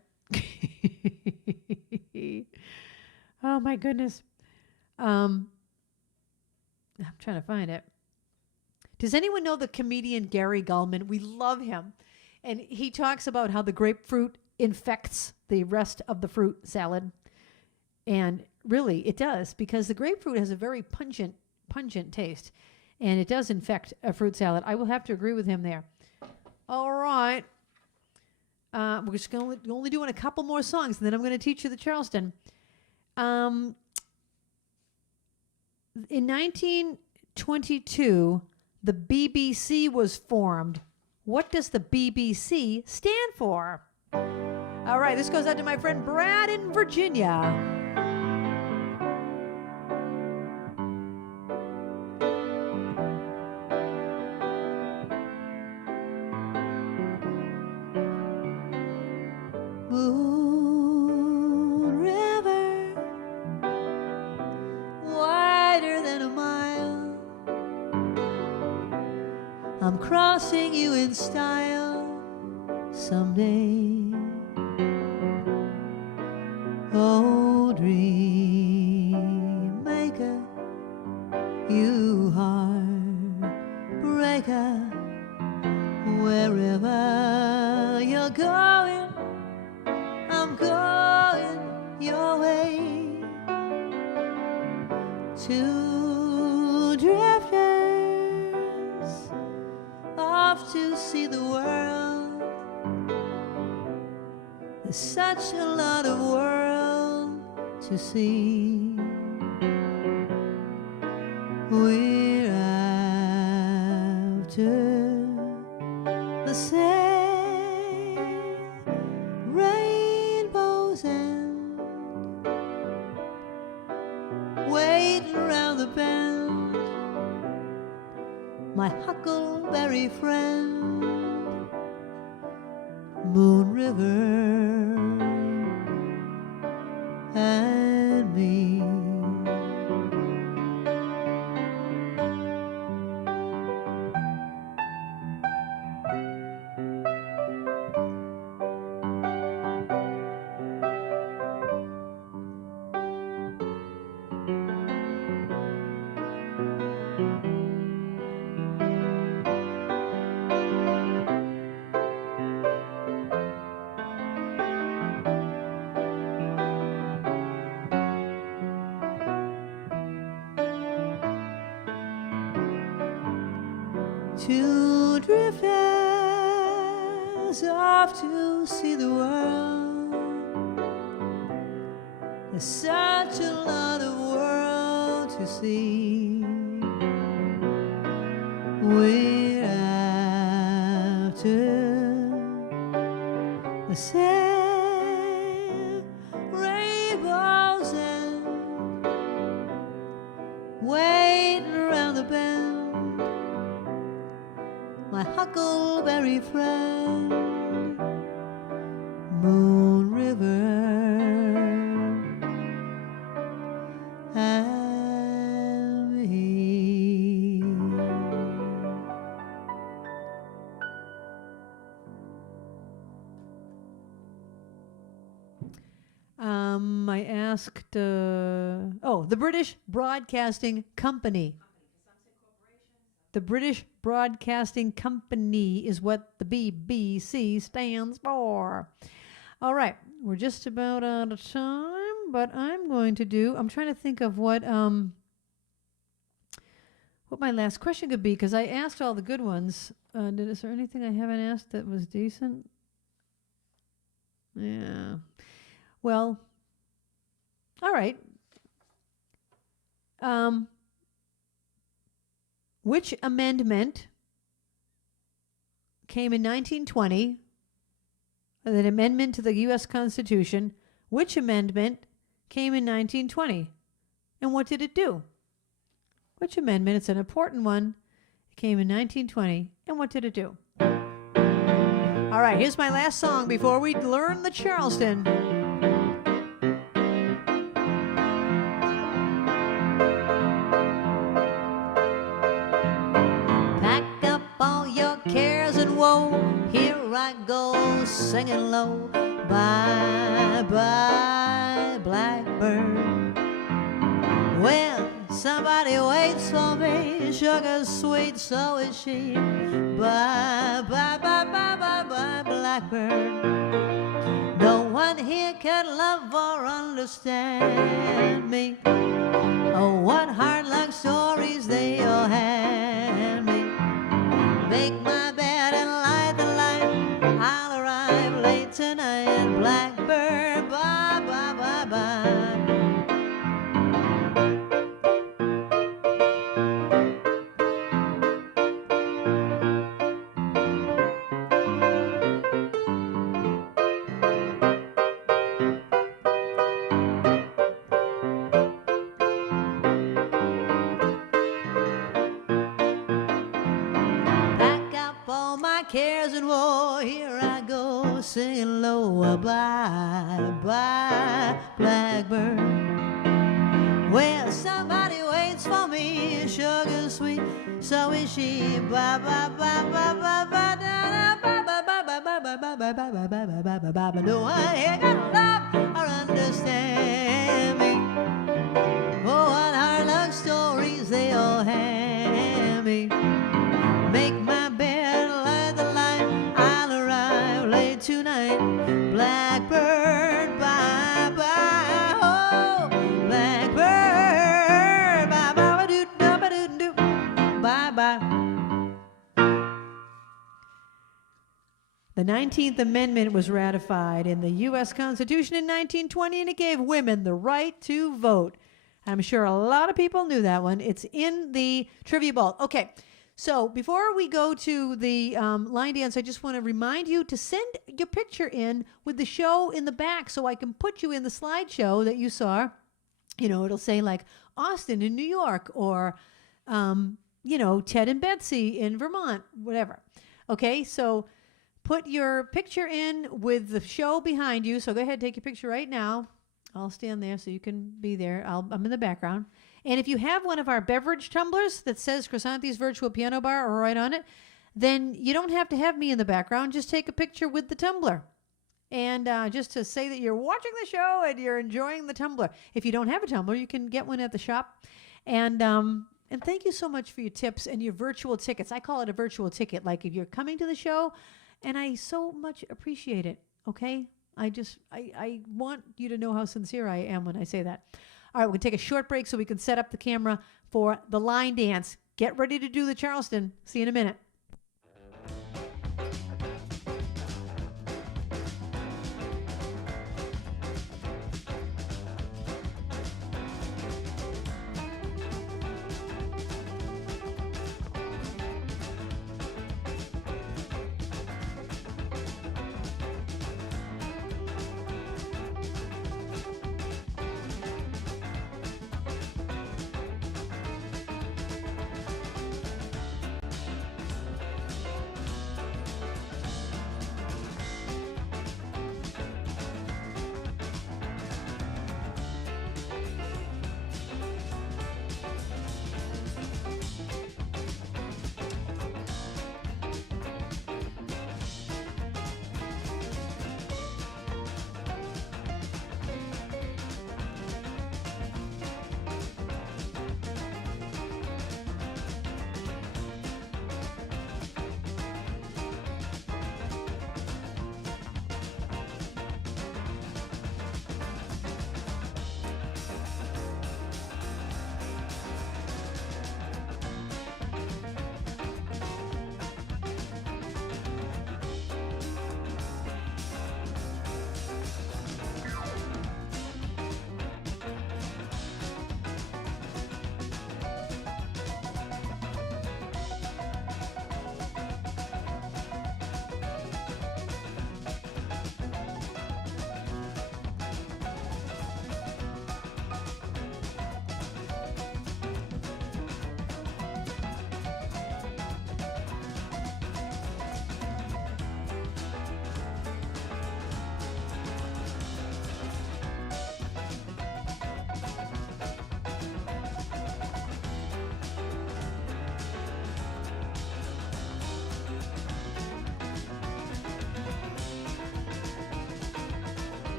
Oh, my goodness. I'm trying to find it. Does anyone know the comedian Gary Gulman? We love him. And he talks about how the grapefruit infects the rest of the fruit salad. And really, it does, because the grapefruit has a very pungent taste. And it does infect a fruit salad. I will have to agree with him there. All right. We're just only doing a couple more songs, and then I'm going to teach you the Charleston. In 1922, the BBC was formed. What does the BBC stand for? All right, this goes out to my friend Brad in Virginia. Moon River, wider than a mile. I'm crossing you in style someday. Oh, dream maker, you heartbreaker, wherever you're going, I'm going your way. Two drifters off to see the world. There's such a lot of world to see. We're after the same rainbow's end, waiting around the bend, my huckleberry friend, Moon River and me. Two drifters off to see the world. There's such a lot of world to see. We're after the same rainbow's end, waiting around the bend, my huckleberry friend, Moon River and me. I asked, the British Broadcasting Company. The British Broadcasting Company is what the BBC stands for. All right, we're just about out of time, but I'm trying to think of what my last question could be, because I asked all the good ones. Is there anything I haven't asked that was decent? Yeah. Well, all right. Which amendment came in 1920? An amendment to the U.S. Constitution. Which amendment came in 1920? And what did it do? Which amendment? It's an important one. It came in 1920. And what did it do? All right, here's my last song before we learn the Charleston. Pack up all your cares and woe. Here I go singing low. Bye, bye, blackbird. Well, somebody waits for me, sugar sweet, so is she. Bye, bye, bye, bye, bye, bye, blackbird. No one here can love or understand me. Oh, what hard luck stories they all hand me. Make my bed and light the light. I'll arrive late tonight, blackbird. Bye, bye, bye, bye. Cares and woe, here I go singing low. Bye, bye, blackbird. Well, somebody waits for me, sugar sweet, so is she. Bye, bye, bye, bye, bye, bye, da, bye, bye, bye, bye, bye, bye, bye, bye, bye, bye, bye, bye, bye, bye, bye. No one here can love or understand me. Oh, what hard luck stories they all hand me. Make my bed, light the light, I'll arrive late tonight. Blackbird, bye bye, oh, blackbird, bye bye, doo doo doo doo, bye bye. The 19th Amendment was ratified in the U.S. Constitution in 1920, and it gave women the right to vote. I'm sure a lot of people knew that one. It's in the trivia ball. Okay. So before we go to the line dance, I just want to remind you to send your picture in with the show in the back so I can put you in the slideshow that you saw. You know, it'll say like Austin in New York or, Ted and Betsy in Vermont, whatever. Okay, so put your picture in with the show behind you. So go ahead, take your picture right now. I'll stand there so you can be there. I'm in the background. And if you have one of our beverage tumblers that says Krisanthi's Virtual Piano Bar or right on it, then you don't have to have me in the background. Just take a picture with the tumbler. And just to say that you're watching the show and you're enjoying the tumbler. If you don't have a tumbler, you can get one at the shop. And thank you so much for your tips and your virtual tickets. I call it a virtual ticket. Like if you're coming to the show, and I so much appreciate it, okay? I want you to know how sincere I am when I say that. All right, we're going to take a short break so we can set up the camera for the line dance. Get ready to do the Charleston. See you in a minute.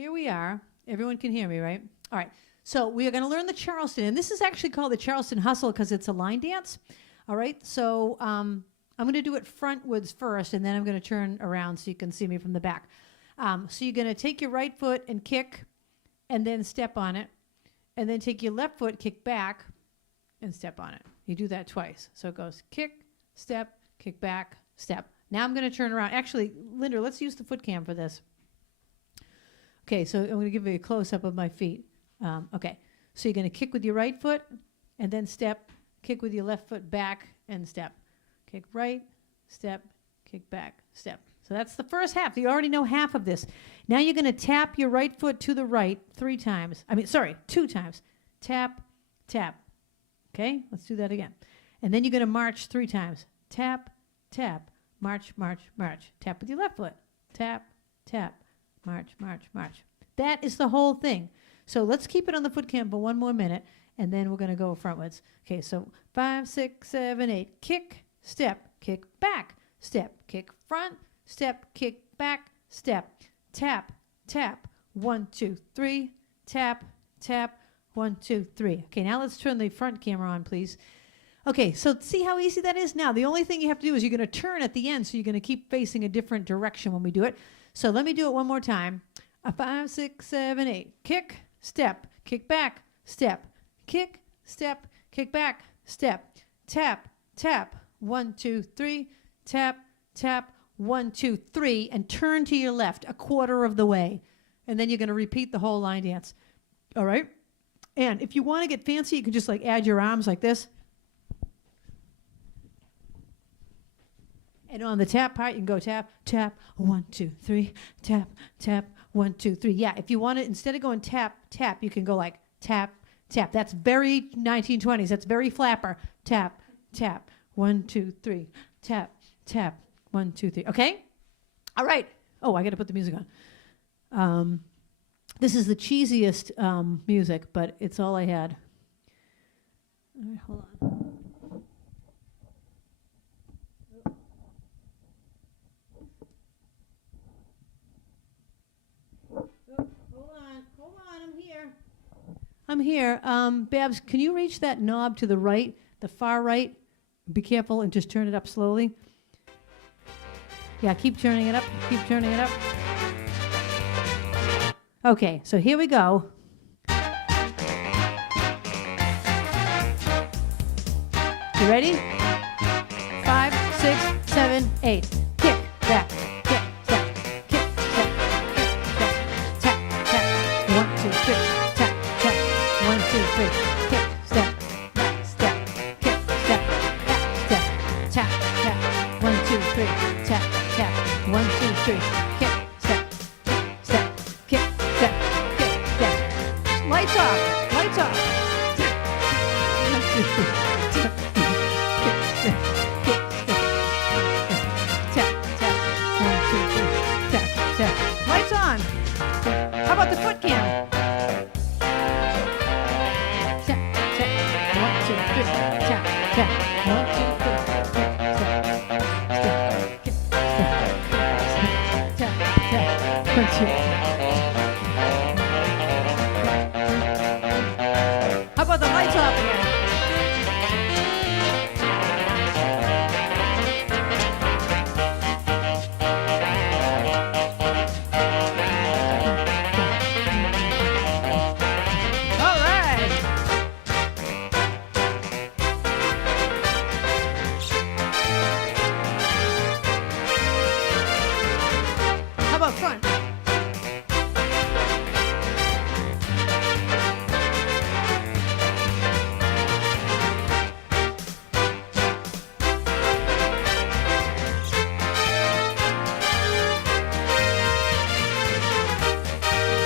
here we are. Everyone can hear me, right? All right. So we are going to learn the Charleston, and this is actually called the Charleston Hustle because it's a line dance. All right. So I'm going to do it frontwards first, and then I'm going to turn around so you can see me from the back. So you're going to take your right foot and kick, and then step on it, and then take your left foot, kick back, and step on it. You do that twice. So it goes kick, step, kick back, step. Now I'm going to turn around. Actually, Linda, let's use the foot cam for this. Okay, so I'm going to give you a close-up of my feet. Okay, so you're going to kick with your right foot, and then step, kick with your left foot back, and step. Kick right, step, kick back, step. So that's the first half. You already know half of this. Now you're going to tap your right foot to the right 2 times. Tap, tap. Okay, let's do that again. And then you're going to march 3 times. Tap, tap, march, march, march. Tap with your left foot. Tap, tap, march, march, march. That is the whole thing. So let's keep it on the foot cam for 1 more minute, and then we're going to go frontwards. Okay, so 5, 6, 7, 8. Kick, step, kick back, step, kick front, step, kick back, step, tap, tap, 1, 2, 3, tap, tap, 1, 2, 3. Okay, now let's turn the front camera on, please. Okay, so see how easy that is? Now, the only thing you have to do is you're going to turn at the end, so you're going to keep facing a different direction when we do it. So let me do it one more time. 5, 6, 7, 8. Kick, step, kick back, step, kick, step, kick back, step, tap, tap, 1, 2, 3, tap, tap, 1, 2, 3, and turn to your left 1/4 of the way. And then you're going to repeat the whole line dance. All right? And if you want to get fancy, you can just like add your arms like this. And on the tap part, you can go tap, tap, 1, 2, 3, tap, tap, 1, 2, 3. Yeah, if you want it, instead of going tap, tap, you can go like tap, tap. That's very 1920s. That's very flapper. Tap, tap, 1, 2, 3, tap, tap, 1, 2, 3. Okay? All right. Oh, I got to put the music on. This is the cheesiest music, but it's all I had. All right, hold on. Hold on, I'm here. Babs, can you reach that knob to the right, the far right? Be careful and just turn it up slowly. Yeah, keep turning it up, keep turning it up. Okay, so here we go. You ready? 5, 6, 7, 8. Kick, back, kick, step, kick, step, kick, step, tap, tap, 1, 2, 3, tap, tap, 1, 2, 3, kick, step, back, step, kick, step, back, step, tap, tap, 1, 2, 3, tap, tap, 1, 2, 3, kick, step, step, kick, step, kick, step. Lights off, lights off. 1, 2, 3, tap, kick, step, kick, step, tap, tap, 1, 2, 3, tap, tap. Lights on. How about the foot cam? Tap, tap, 1, 2, 3, tap, tap, 1, 2, 3, kick, step, kick, step, tap, tap, 1, 2. How about the lights off again? All right. How about front?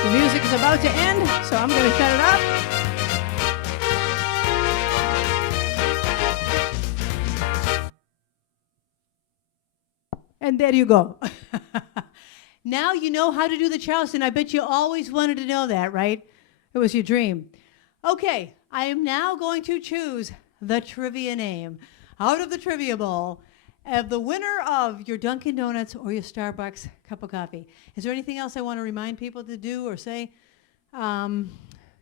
The music is about to end, so I'm going to shut it up. And there you go. Now you know how to do the Charleston. I bet you always wanted to know that, right? It was your dream. Okay, I am now going to choose the trivia name out of the trivia bowl. of the winner of your Dunkin' Donuts or your Starbucks cup of coffee. Is there anything else I want to remind people to do or say?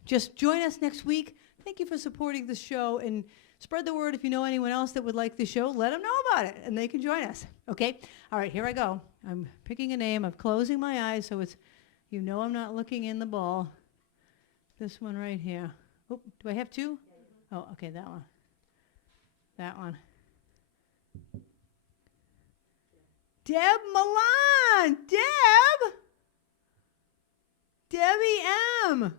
Just join us next week. Thank you for supporting the show, and spread the word. If you know anyone else that would like the show, let them know about it, and they can join us. Okay? All right, here I go. I'm picking a name. I'm closing my eyes so it's, you know, I'm not looking in the ball. This one right here. Oh, do I have two? Oh, okay, that one. That one. Deb Milan. Deb. Debbie M.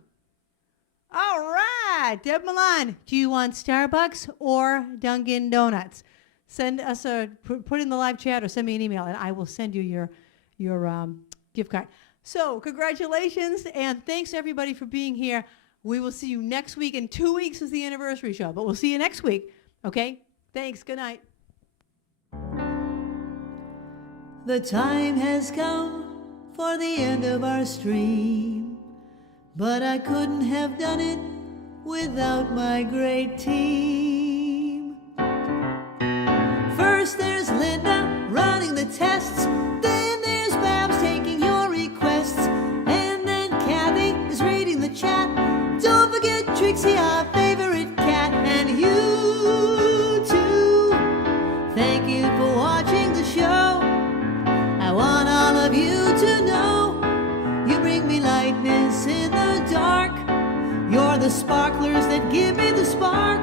All right, Deb Milan. Do you want Starbucks or Dunkin' Donuts? Send us put in the live chat or send me an email, and I will send you your gift card. So congratulations, and thanks everybody for being here. We will see you next week. In 2 weeks is the anniversary show, but we'll see you next week. Okay? Thanks. Good night. The time has come for the end of our stream, but I couldn't have done it without my great team. First there's Linda running the tests, then there's Babs taking your requests, and then Kathy is reading the chat. Don't forget Trixie, our favorite cat, and you too. Thank you for watching the show. I want all of you to know you bring me lightness in the dark. You're the sparklers that give me the spark,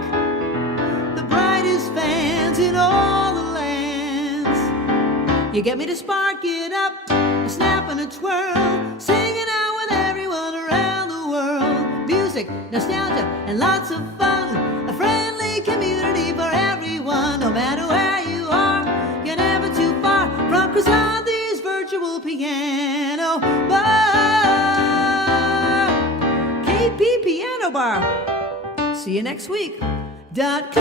the brightest fans in all the lands. You get me to spark it up, a snap and a twirl, singing out with everyone around the world. Music, nostalgia, and lots of fun, a friendly community for everyone. No matter where you are, you're never too far from Krisanthi's virtual piano bar. KP Piano Bar. See you next week. .com